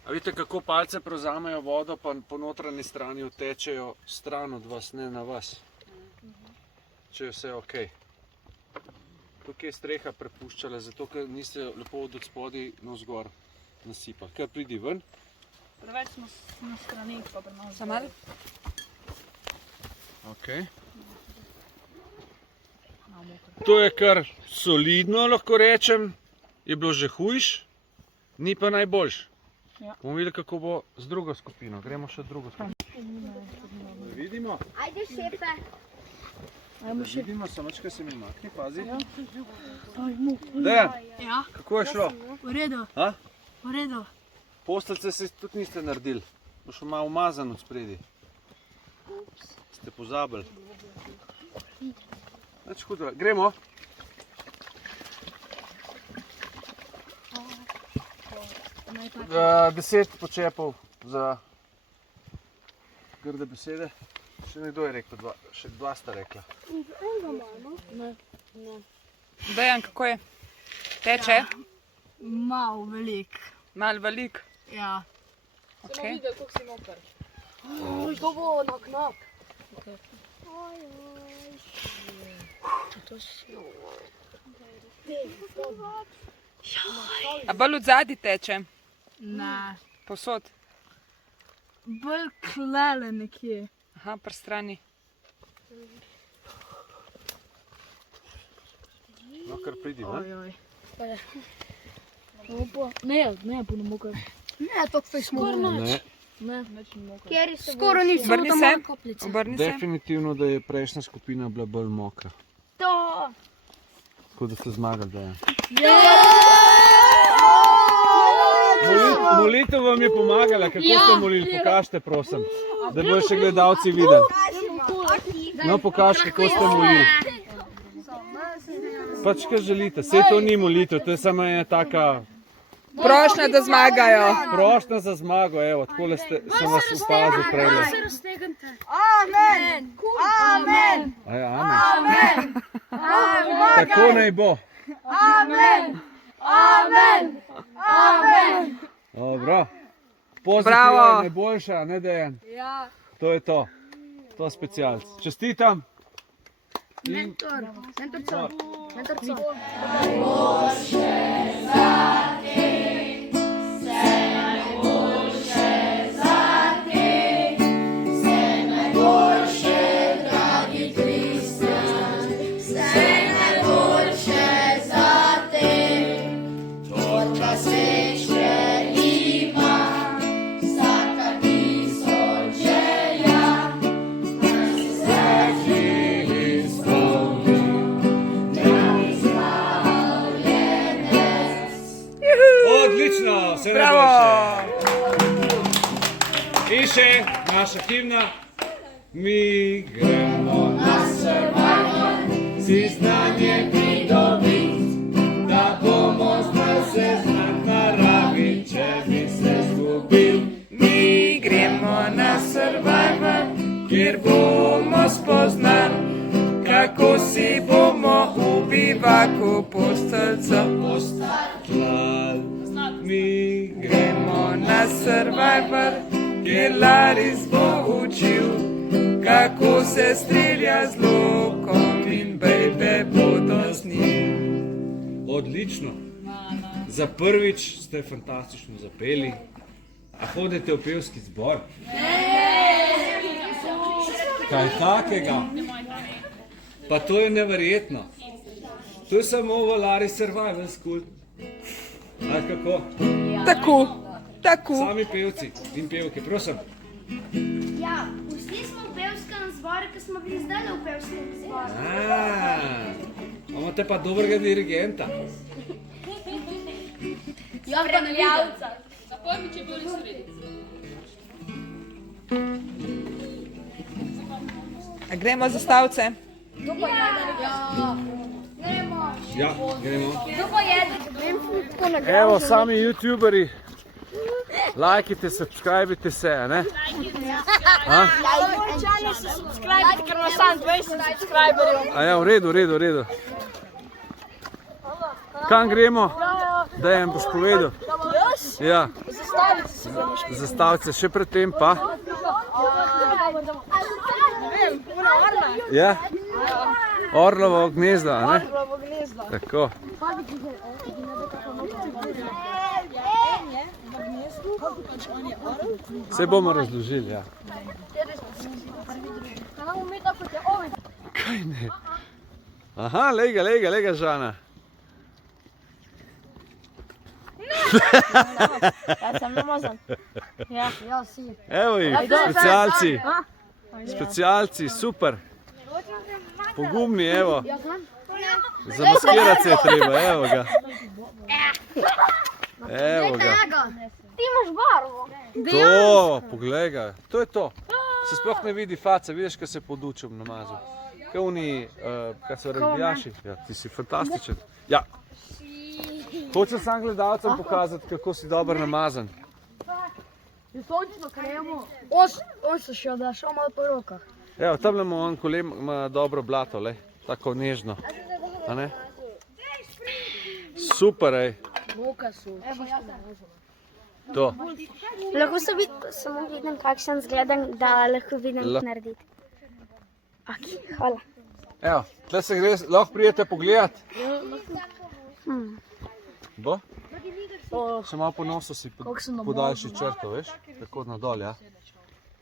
A vidite, kako palce prevzamejo vodo, pa po notranji strani odtečejo stran od vas, ne na vas. Če je vse ok. Tukaj je streha prepuščala, zato ker niste lepo od spodaj navzgor nasipali. Kar pridi ven. Preveč smo na straneh, pa pri nas. Samo malo? Ok. To je kar solidno, lahko rečem. Je bilo že hujš, ni pa najboljš. Ja. Bomo videli, kako bo z drugo skupino. Gremo še v drugo skupino. Vidimo? Ajde, šefe. Vidimo, samo čekaj se mi makni, pazi. Dejan, Ja, kako je šlo? v redu, A? v redu. Posteljce se tudi niste naredili. Bo šlo malo umazan od spredi. Ste pozabili. Nič hudega. Gremo. Deset počepov za grde besede. Še nekdo je rekel, še dva sta rekla. Dejan, kako je? Teče? Mal velik. Mal velik? Ja. Ok. Videl, koliko si moker. To bo na knap. A bolj od zadaj teče? Ne. Posod? Bolj klele nekje. Aha, pri strani. No, kar pridi, ne? Ojoj. Ne, puno mokar. Ne, tako fej smo. Ne. Skoro ni Obrni se. Obrni se. Definitivno, da je prejšnja skupina bila bolj mokra. To. Tako da ste zmagali, Dejan. Molitev vam je pomagala, kako ste molili, pokažite prosim, da bodo še gledalci videli. No, pokaž, kako ste molili. Pač, kaj želite, saj to ni molitev, to je samo ena taka Prošnja, da zmagajo. prošnja za zmago, evo, takole sem vas opazil prejle. Amen. Amen. Aja, amen. Tako naj bo. Amen. Amen. Amen. Dobro. Pozitivno Bravo. je najboljša, ne Dejan? Ja. To je to. To specialc. Čestitam. Mentor. Mentorco. Mentorco. Odlično, vse Bravo. najboljše. In še naša himna. Mi gremo na survival, si znanje pridobiti, da bomo znali se znati naravi, če bi se zgubil. Mi gremo na survival, kjer bomo spoznali, kako si bomo v bivaku posteljca Postal. Mi gremo na survival, kjer Laris bo učil, kako se strelja z lukom in bejbe bodo z njim. Odlično. Za prvič ste fantastično zapeli. A hodite v pevski zbor? Kaj takega? Pa to je neverjetno. To je samo v Laris Survival School. A kako? Tako, tako. Sami pevci in pevke, prosim. Ja, vsi smo v pevskem zboru, ki smo bili zdaj v pevskem zboru. Imate pa dobrega dirigenta. Ja, pa ne vidim. Na pojmič je bilo res sredi. A gremo za stavce? Ja, gremo. Kdo bo jedel? Evo, sami youtuberi Lajkite, subskrbite se, a ne? Ker ima sam 20 subscriberjev. A ja, v redu, v redu, v redu. Kam gremo? Dejan, boš povedal? Ja. Zastavice, še predtem pa? Ja? Orlovo gnezdo, a ne? Tako. Vse bomo razložili, ja. Kaj ne? Aha, lega, Žana. Ja sem namazan. Ja, si. Evo jih, specialci. Specialci, super. Pogumni, evo. Zamaskirati se je treba, evo ga. Evo ga. Ti imaš barvo. To, poglej ga, to je to. Se sploh ne vidi faca, vidiš, kaj se pod učem namazal. Kaj oni, kaj so regbijaši. Ja, ti si fantastičen. Ja. Hočem sam gledalcem pokazati, kako si dober namazan. Sončno kremo. On se še da, šel malo po rokah. Evo, tamle on kolem ima dobro blato, le, tako nežno. A ne? Super, ej. Roka so. To. Lahko samo vidim, kakšen zgledam, da lahko vidim narediti. Ok, hvala. Evo, tle se gre, lahko prijete pogledat. Bo? Še malo po nosu si podaljši črto, veš? Tako nadol, ja.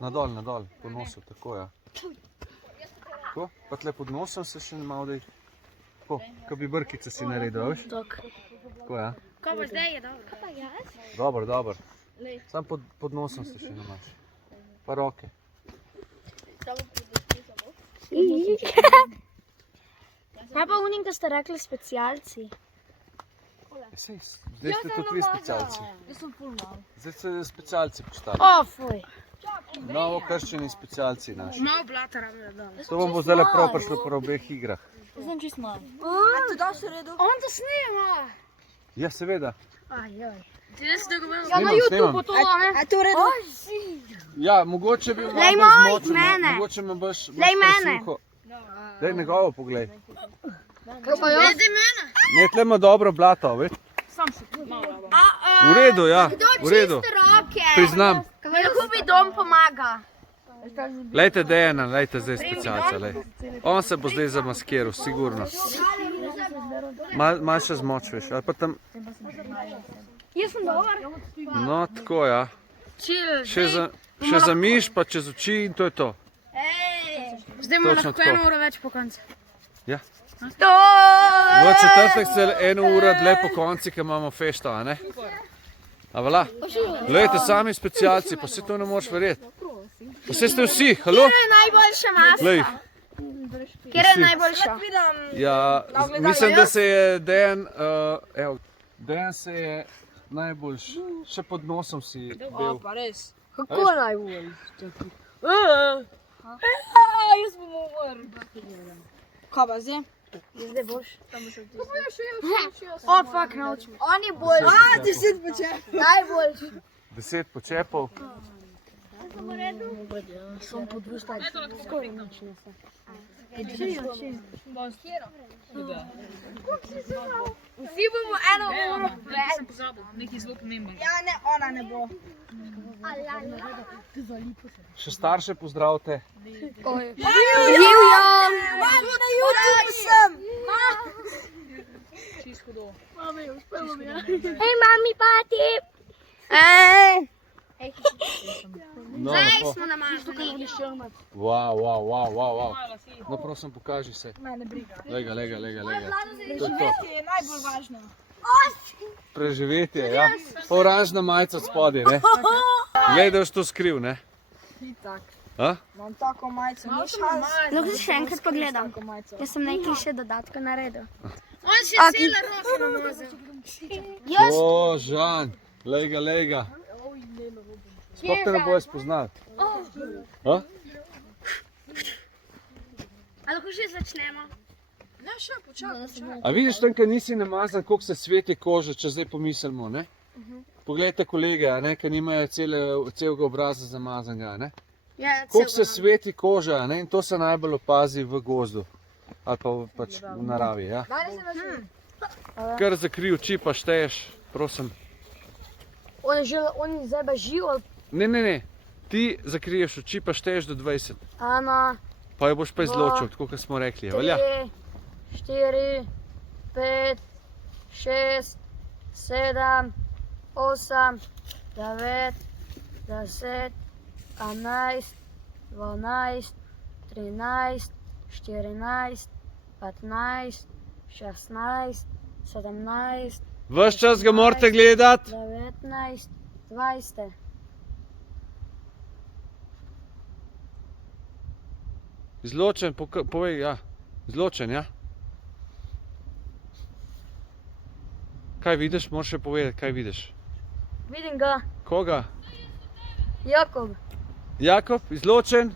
Nadol, po nosu, tako, ja. Tako, pa tle pod nosom se še malo dej. Tako, ko bi brkice si naredil, veš? Tako, ja. Ko pa zdaj je dobro. Ko pa jaz? Dobar. Sam pod nosom se še namaš. Pa roke. Kaj pa unim, da ste rekli specialci? Sej, zdaj ste tudi vi specialci. Zdaj ste specialci postali. Fuj. Novo krščeni specialci naši. Malo blata rabimo, da. To vam bo zdaj prav prišlo po obeh igrah. Znam čist malo. On to snima. Ja, seveda. Ti da si dogovoril? Ja, na YouTubeu to, ne? A to redo? Ja, mogoče bi Lej malo moj, zmočil, mene. mogoče me boš Lej mene. presluhal. Daj njegovo poglej. Kaj pa jaz? Ne, tle ima dobro blato, veš? V redu, ja, v redu. Roke. Priznam. Lahko bi dom pomaga. Lejte Dejana, lejte zdaj specialca, lej. On se bo zdaj zamaskiral, sigurno. Mal še zmočuješ, ali pa tam... Jaz sem dober. No, tako, ja. Še za miš, pa čez oči in to je to. Zdaj imamo Točno lahko tako. 1 uro več po koncu. Ja. V četrtek se 1 uro dlje po konci, ker imamo fešto, a ne? A vala? Glejte, sami specialci, pa se to ne moreš verjeti. Pa se ste vsi, halo? Kjer je najboljša maska? Glej, Kjer je najboljša? ja, mislim, da se je Dejan, Dejan se je najboljš, še pod nosom si bil. Pa res. Kako najbolj? Jaz bom umrl. Kaj pa zdaj? Zdaj boš. Fuck, nauči. On je boljši. 10 počep. Najboljši. 10 počepov. Som po 200. Skoro nič ne se. Vsi bomo 1 uro Nekaj sem pozabil, nekaj zelo pomembno. Ja, ne, ona ne bo. Še starše pozdravite. Živjo! Na YouTube sem! Čisto hudo. Hej, mami, pati! Ej! No, lepo. Smo na mazani. Wow. No, prosim, pokaži se. Lega. To je to. Je najbolj važno. Preživetje, ja. Pa oranžna majica spodaj, ne? Glej, da boš to skril, ne? A? Imam tako majico, ni šans. Lahko še enkrat pogledam. Jaz sem nekaj še dodatko naredil. On še cela roka namazal. O, Žan, lega. Sploh te ne bojo spoznati. A? A lahko že začnemo? Ne, še počakaj. A vidiš tam, kaj nisi namazan, koliko se sveti koža, če zdaj pomislimo, ne? Poglejte kolege, a ne, ki nimajo celega obraza zamazanega. A ne. Ja, Koliko se sveti koža, a ne, in to se najbolj opazi v gozdu ali pa pač v naravi. Ja. Kar zakri oči pa šteješ, prosim. Oni zdaj bežijo. Ne. Ti zakriješ oči pa šteješ do 20. Ena, Pa jo boš pa izločil, tako kot smo rekli. Velja? 3, 4, 5, 6, 7, 8, 9, 10, 11, 12, 13, 14, 15, 16, 17, Ves čas ga morate gledati. 19, 20. Izločen, povej, ja. Izločen, ja. Kaj vidiš? Moraš še povedati, kaj vidiš. Vidim ga, Koga? Jakob. Jakob, izločen.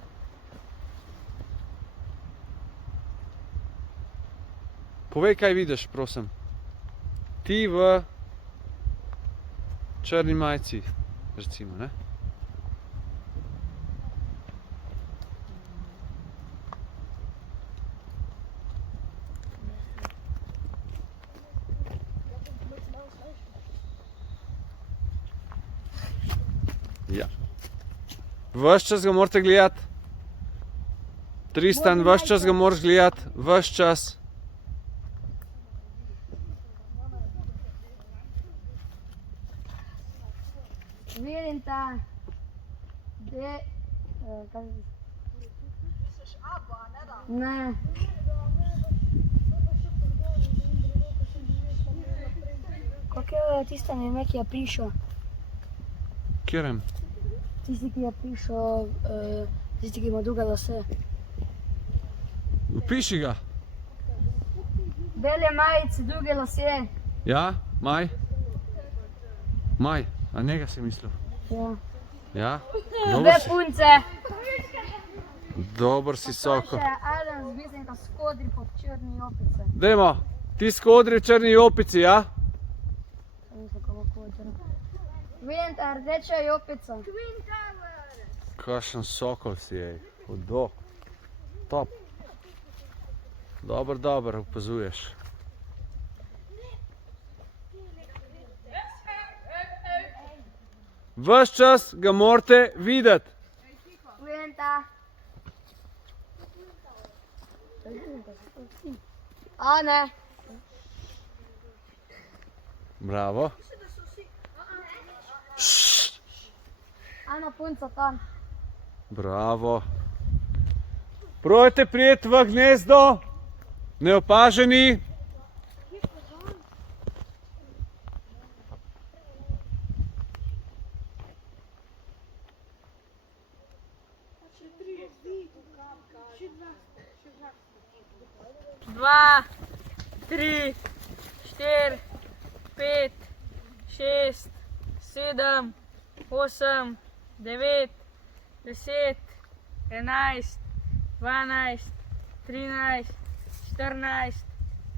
Povej, kaj vidiš, prosim. Ti v črni majici, recimo, ne? Ja. Ves čas ga morate gledati. Tristan, ves čas ga moraš gledati, ves čas. Vidim ta. Ne. Kako je tista ime, ki je prišel? Kjerem? Tisti, ki je prišel, tisti, ki ima dolge lase. Piši ga. Bele majice, dolge lase. Ja, Maj? Maj, a njega si mislil? Ja. Ja? Dve punce. Dober si soko. Še eden mislim, da skodri po črni opice. Dajmo, ti skodri v črni opici, ja? Mislim, kako kodri. Vidim ta rdeča jopica. Kakšen sokol si je, hudo. Top. Dobro, opazuješ. Ves čas ga morate videti. Vidim ta. A ne. Bravo. Ena punca tam. Bravo. Probajte prijeti v gnezdo, neopaženi. Dva, tri, štiri, pet, šest, sedem, osem, devet, 10, 11, 12, 13, 14,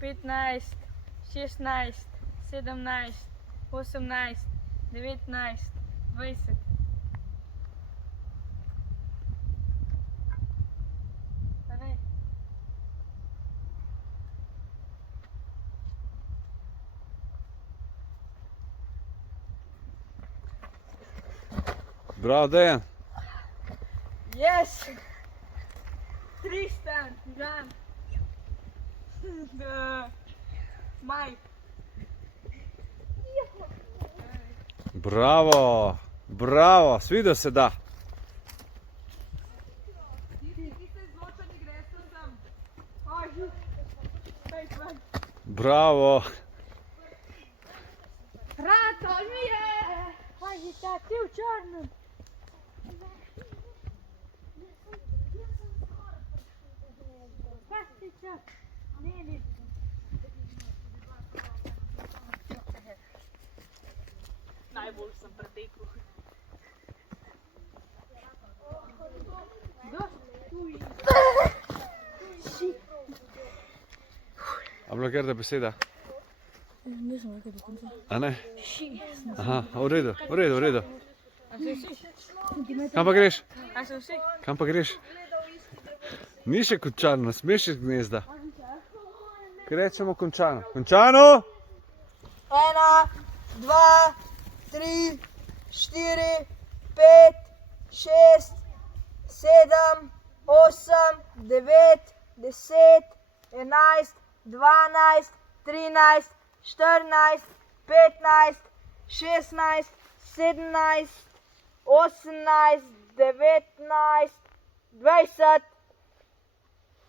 15, 16, 17, 18, 19, 20. A ne? Bravo, Dejan. Yes! Tristan, Jan. Mike. Bravo, svidel se da. Bravo. Rato mi je! Pazite, ti v črnem. Pastiča, neni. Najbolj sem pretekel. A bila grda beseda? A ne? Aha, v redu, v redu, v redu. Kam pa greš? Kam pa greš? Ni še končano, ne smeš iz gnezda. Kaj rečemo končano? Končano? 1, 2, 3, 4, 5, 6, 7, 8, 9, 10, 11, 12, 13, 14, 15, 16, 17, 18, 19, 20.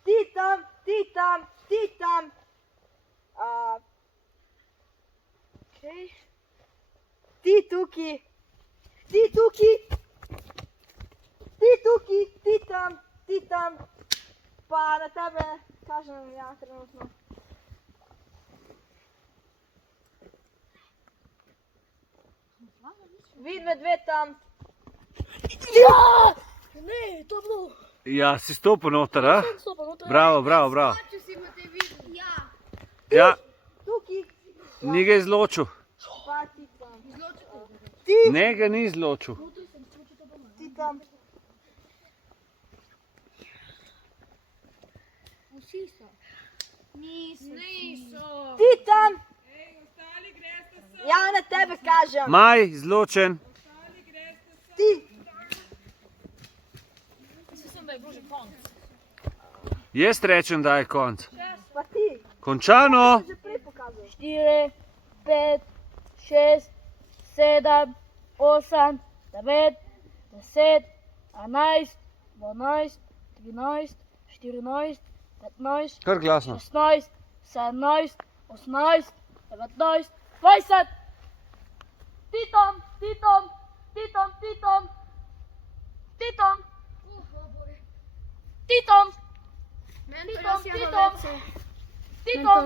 Ti tam, ti tam, ti tam. Ti tukaj, ti tukaj, ti tukaj, ti tam, pa na tebe kažem ja trenutno. Vidme dve tam. Ja, si stopil noter, a? Bravo, bravo, bravo. Ja, Tukaj, ni ga izločil. pa ti tam. Ne ga ni izločil. Ti tam. Ti tam. Ja, na tebe kažem. Maj, izločen. Ti. Jaz rečem, da je konc. Pa ti. Končano. Že prej pokazal. 4, 5, 6, 7, 8, 9, 10, 11, 12, 13, 14, 15, Kar glasno. 16, 17, 18, 19, 20. Ti tam, ti tam, ti tam, ti tam, ti tam, ti tam, ti tam, ti tam, ti tam.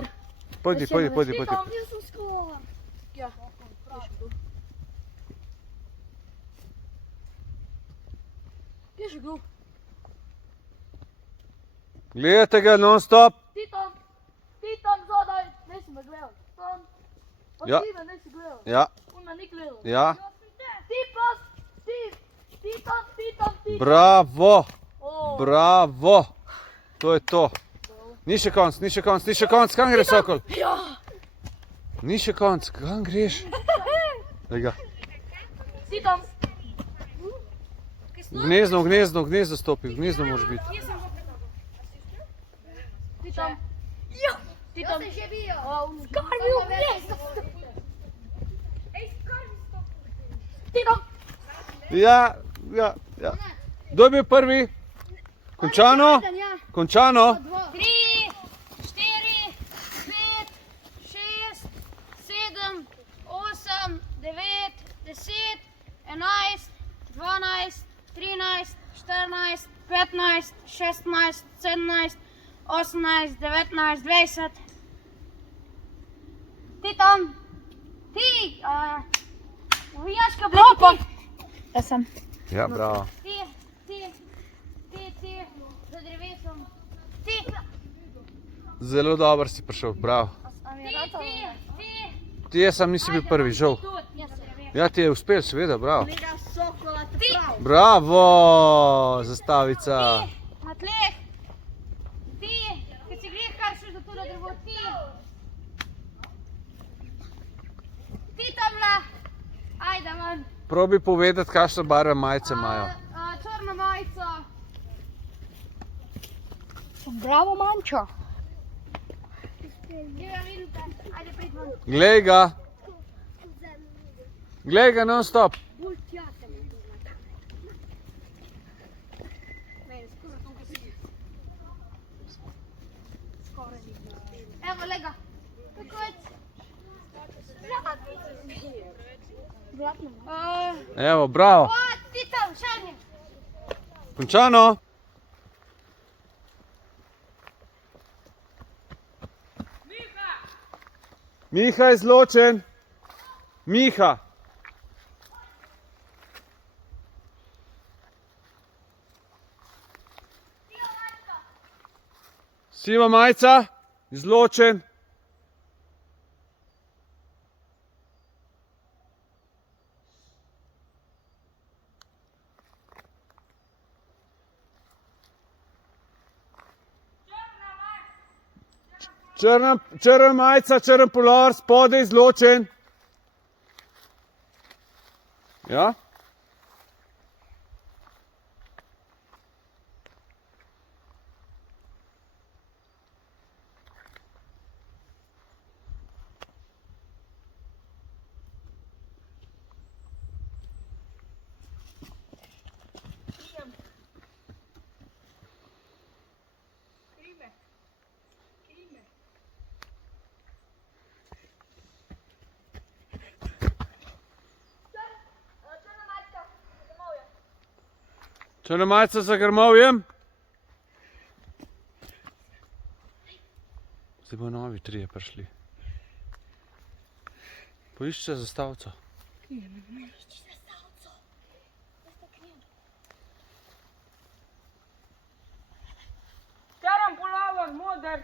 Pojdi, pojdi, pojdi, pojdi. Ja. Kje je bil? Gledajte ga non stop. Ti tam zadaj, nisi me gledal. Tam. Pa Ja. ti me nisi gledal. Ja, On me ni gledal. ja. Ti pa, ti tam, ti tam, ti. Bravo, O, bravo. To je to. Ni še konc, ni še konc, ni še konc. Kam greš, Sokol? ja. Ni še konc, kam greš? Daj ga. Ti tam. V gnezdo, v gnezdo, v gnezdo stopi, v gnezdo moraš biti. Ti tam. Ja. Ti tam. Skar mi ubiješ. Ti tam. Ja, ja, ja. Kdo je bil prvi? Končano? Končano? 3, 4, 5, 6, 7, 8, 9, 10, 11, 12, 13, 14, 15, 16, 17, 18, 19, 20. Ti tam, ti, uvijaška bloka. Jaz sem. Ja, bravo. Ti, za drevesom. Ti, Zelo dobro si prišel, bravo. ti. Ti jaz sam nisi bil prvi, žal. Ja, ti je uspel, seveda, bravo. Bravo, zastavica. Na tleh. Ti, ki si glih kar šel za tole drevo, ti. Ti tamle. Ajde, man. Probi povedati, kakšne barve majice imajo. Črna majica. Bravo, mančo. Ja, vidite. Ajde, prid ven. Glej ga. Glej ga non stop. Evo, lega. Takojc. Evo, bravo. O, ti tam, šarni. Končano. Miha je izločen. Miha. Siva majica, izločen. Črna majica, črn pulover, spodaj izločen. Ja? Črna majica za grmovjem. Zdaj bo novi trije prišli. Poišče zastavico. Črn pulover, moder.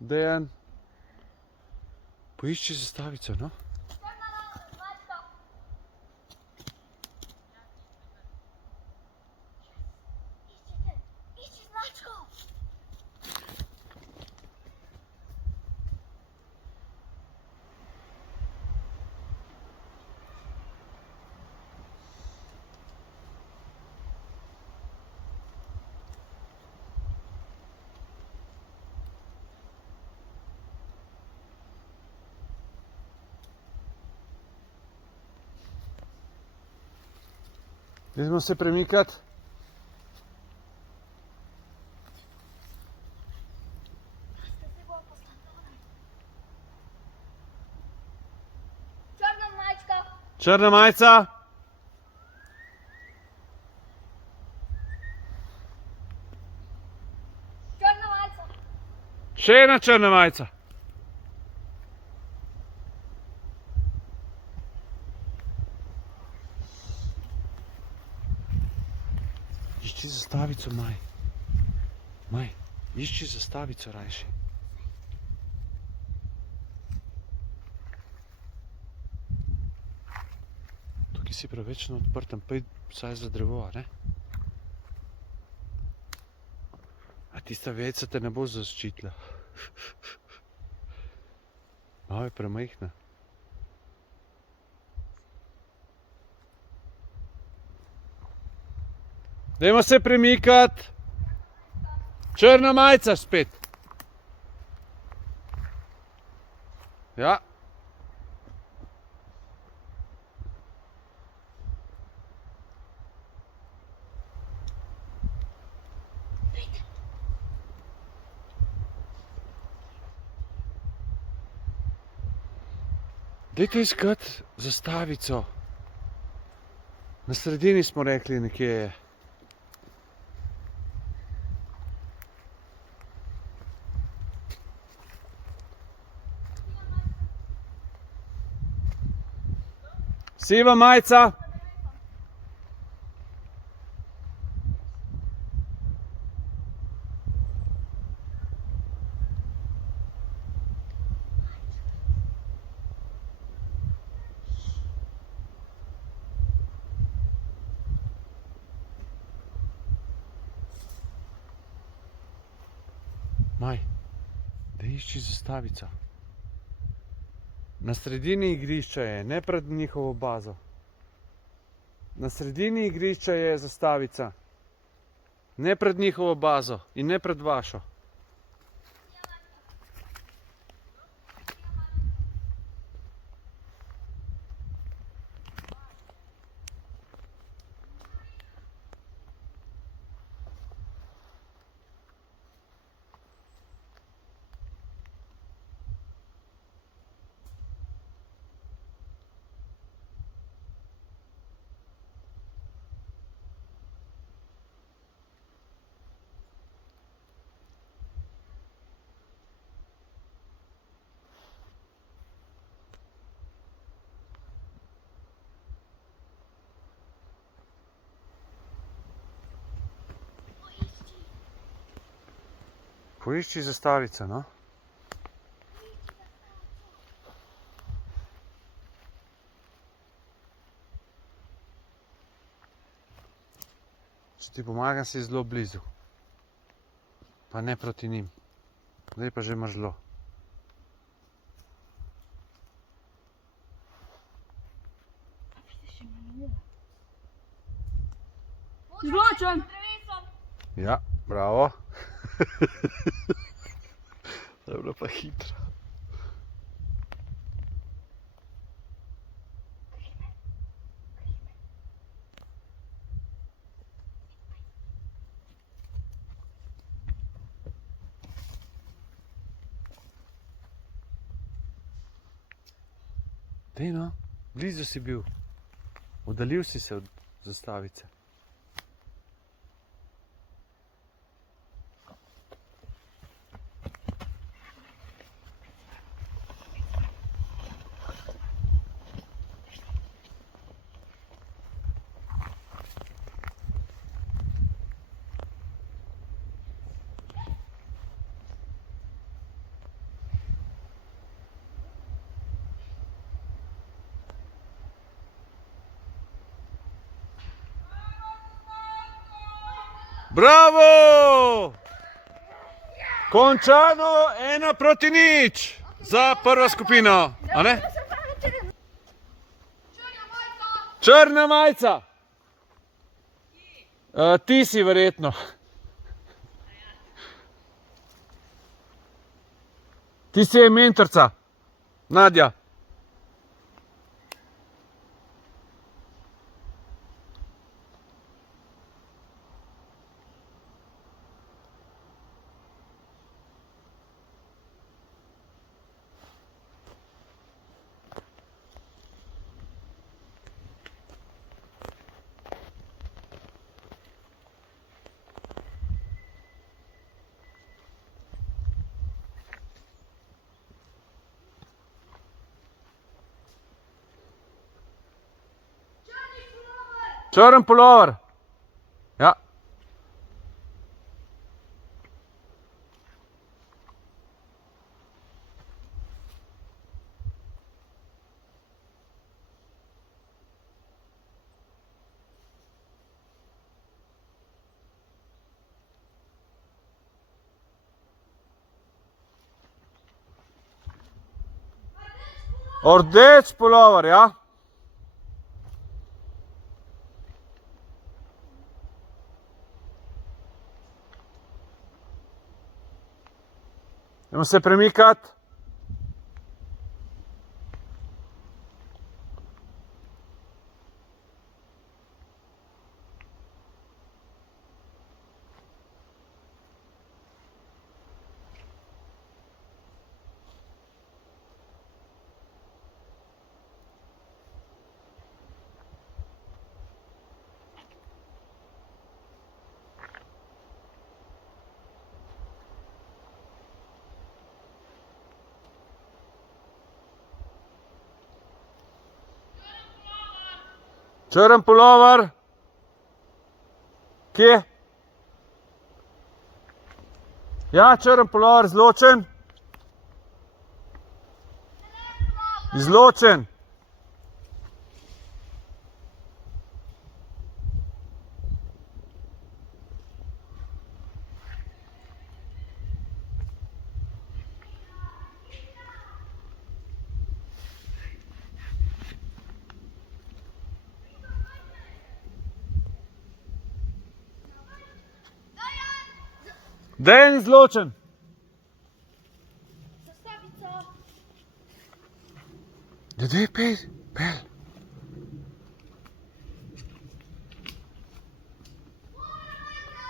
Dejan. Poišči zastavico, no? Idemo se premikati. Črna majica. Še ena črna majica. Išči zastavico, Maj. Maj, išči zastavico rajši. Tukaj si preveč na odprtem, pej vsaj za drevo, a ne? A tista vejca te ne bo zaščitila. Malo je premajhna. Dajmo se premikati. Črna majica spet. Ja. Dajte iskati zastavico. Na sredini smo rekli, nekje je. Siva majica. Maj, da išči zastavico. Na sredini igrišča je, ne pred njihovo bazo. Na sredini igrišča je zastavica. Ne pred njihovo bazo in ne pred vašo. Poišči zastavico, no? ti pomagam, si zelo blizu. Pa ne proti njim. Zdaj pa že mrzlo. Izločen! Ja, bravo. To je bilo pa hitro. Dej no, blizu si bil. Oddaljil si se od zastavice. Bravo! Končano 1-0 za prvo skupino, a ne? Črna majica. Ti si verjetno. Ti si je mentorca, Nadja. Črn pulover. Ja. Rdeč pulover, ja. Idemo se premikati. Črn pulover. Kje? Ja, črn pulover, izločen. Izločen. Dejan izločen. Dej, pel.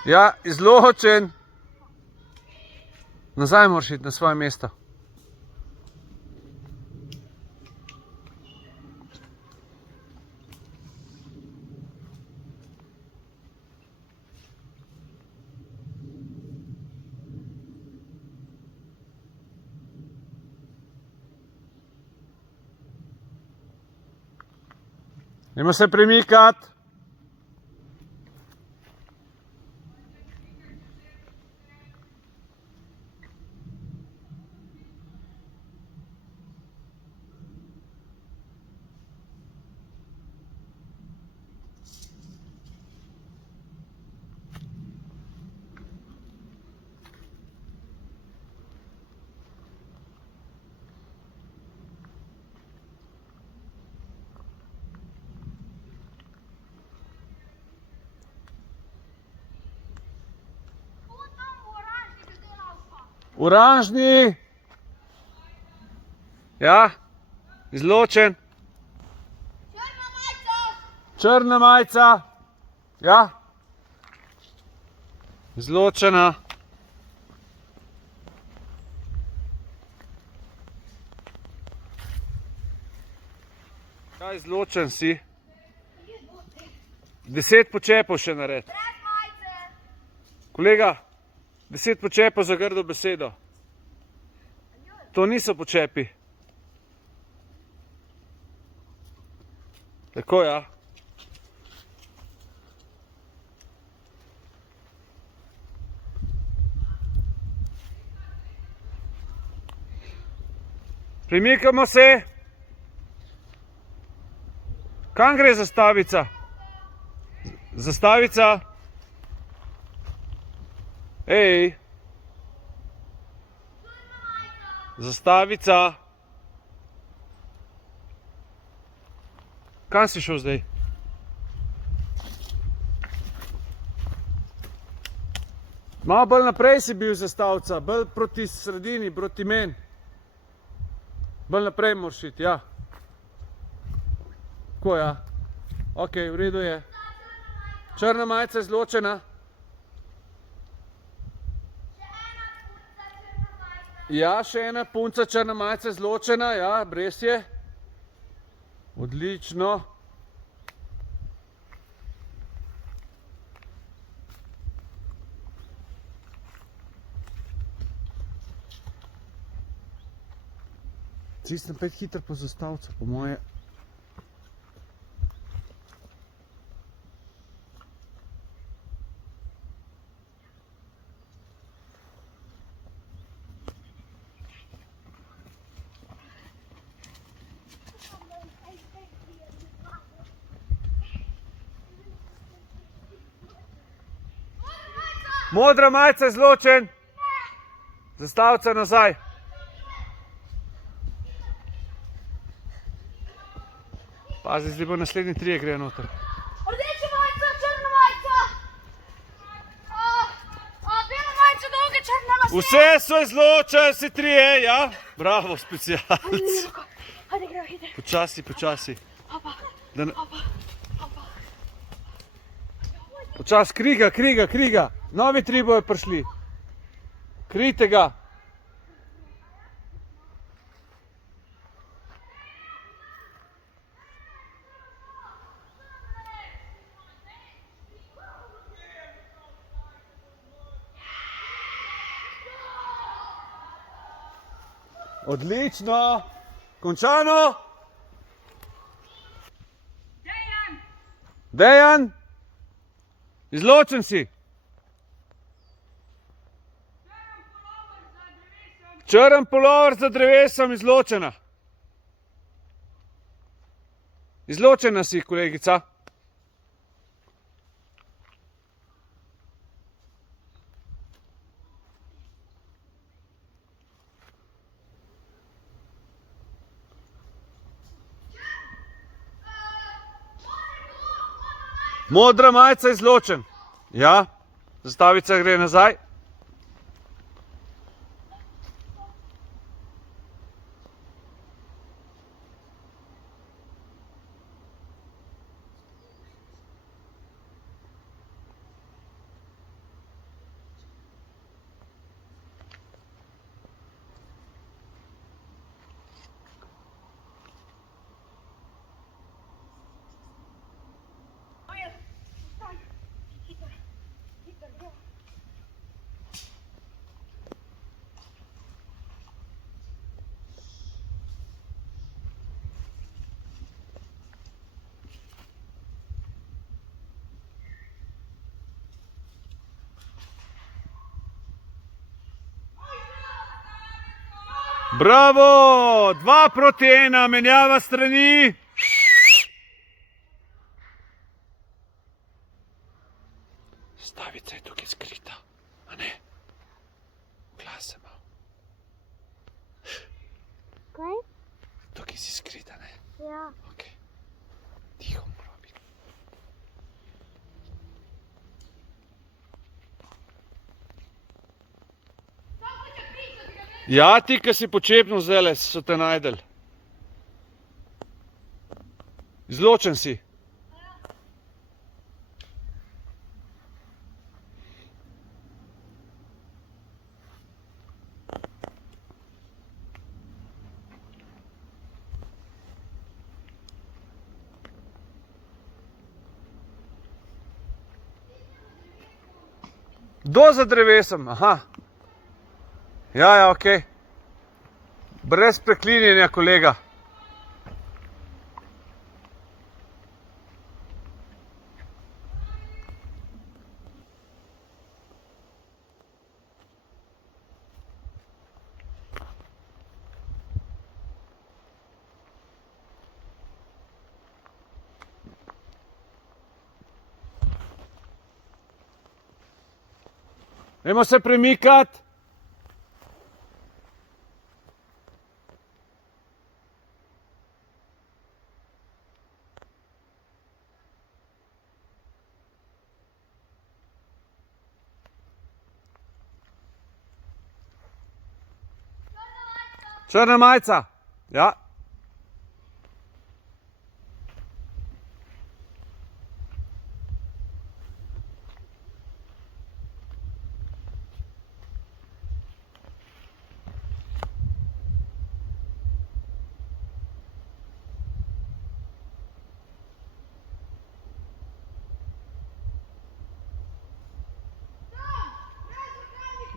Ja, izločen. Nazaj moraš iti na svoje mesto. Idemo se premikati. Oranžni. Ja, izločen. Črna majica. Ja. Izločena. Kaj izločen si? 10 počepov še naredi. Kolega, 10 počepov za grdo besedo. To niso počepi. Tako, ja. Premikamo se. Kam gre zastavica? Zastavica. Ej. Zastavica. Kam si šel zdaj? Malo bolj naprej si bil zastavica, bolj proti sredini, proti meni. Bolj naprej moraš iti, ja. Tako, ja. Ok, v redu je. Črna majica izločena. Ja, še ena punca, črna majica izločena, ja, brez je. Odlično. Čisto pet hitro po zastavcu, po moje. Modra majica izločen. Zastavca nazaj. Pazi, zdaj bo naslednji 3 grejo noter. Rdeča majica, črna majica. Bela majica, dolga, črna majica. Vse so izločeni, vsi 3, ja. Bravo, specialc. Hajde, gremo hitro. Počasi, počasi. Počasi, kriga, kriga, kriga. Novi 3 bojo prišli. Krijte ga. Odlično. Končano. Dejan. Izločen si. Črn pulover za drevesom, izločena. Izločena si, kolegica. Modra majica izločen. Ja, zastavica gre nazaj. Bravo! 2 proti 1, menjava strani. Stavica je tukaj skrita, a ne? Glas se malo. Kaj? Tukaj si skrita, ne? Ja. Ok. Tiho mora biti. Samo če priti. Ja, ti, ki si počepnil zdajle, so te najdel. Izločen si. Kdo za drevesem? Aha. Ja, okej. Brez preklinjanja, kolega. Dajmo se premikati. Črna majica. Ja.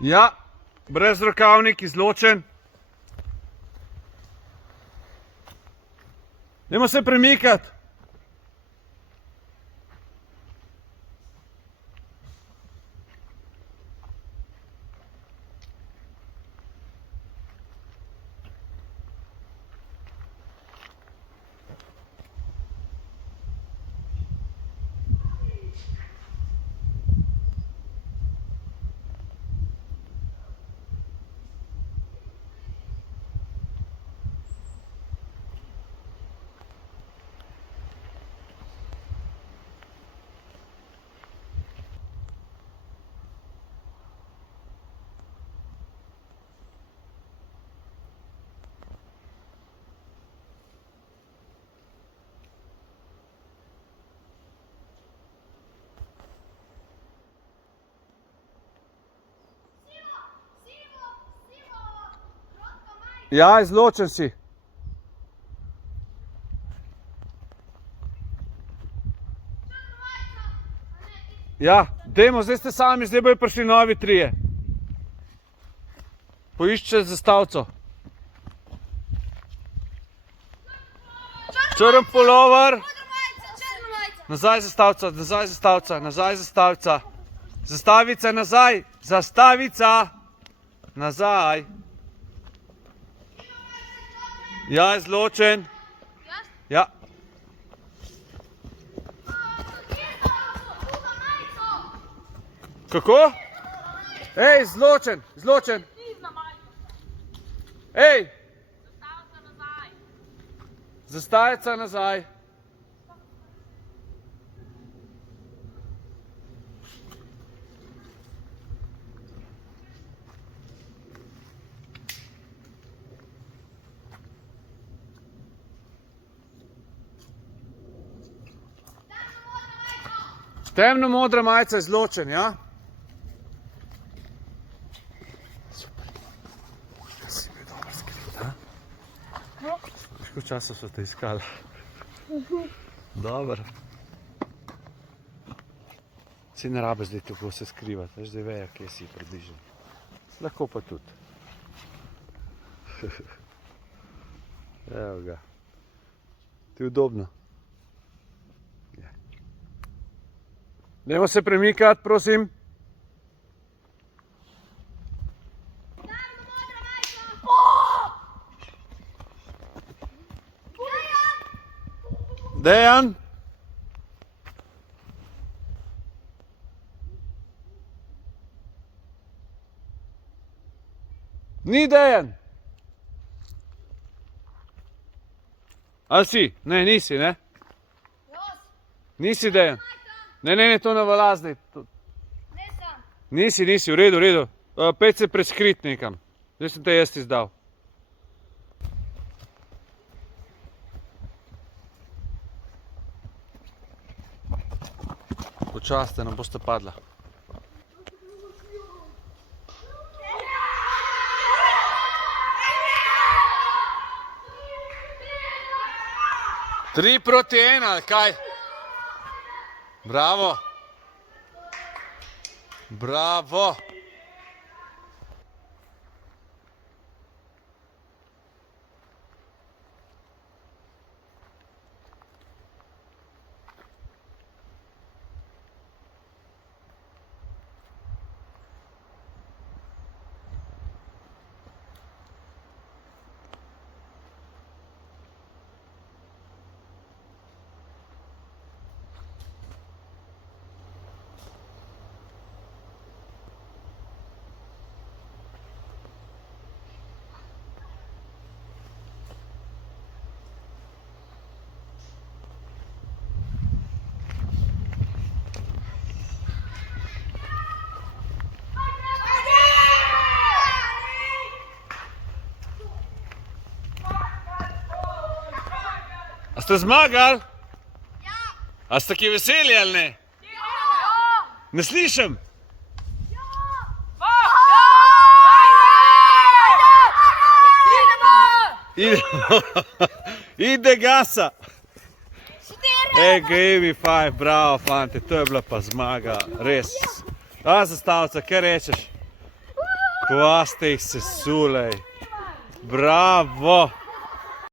Ja, brezrokavnik izločen. Dajmo se premikati. Ja, izločen si. Ja, dajmo, zdaj ste sami, zdaj bojo prišli novi trije. Poišče zastavico. Črn pulover. Nazaj zastavica, nazaj zastavica, nazaj zastavica. Zastavica nazaj, zastavica. Nazaj. Ja, izločen. Ja. Kako? Ej, izločen, izločen. Ej. Zastavica nazaj. Temno modra majica izločen, ja? Super. Si bil dober skrit, a? Veš, koliko časa so te iskali? Dobar. Si ne rabe zdaj tako se skrivati, veš, zdaj vejo, kje si približen. Lahko pa tudi. Evo ga. Ti udobno. Dajmo se premikati, prosim. Dejan. Ni Dejan. Ali si? Ne, nisi, ne? Nisi Dejan. Ne, to ne velja zdaj. Nisi, v redu, v redu. Pejte se preskrit nekam. Zdaj sem te jaz izdal. Počaste, ne boste padla. Tri proti ena, ali kaj? Bravo. Bravo. A ste zmagali? Ja. A ste ki veseli ali ne? Ja. Ne slišim? Ide gasa. Give me five, bravo fante, to je bila pa zmaga, res. A zastavica, kaj rečeš? Kva ste jih sesuli? Bravo.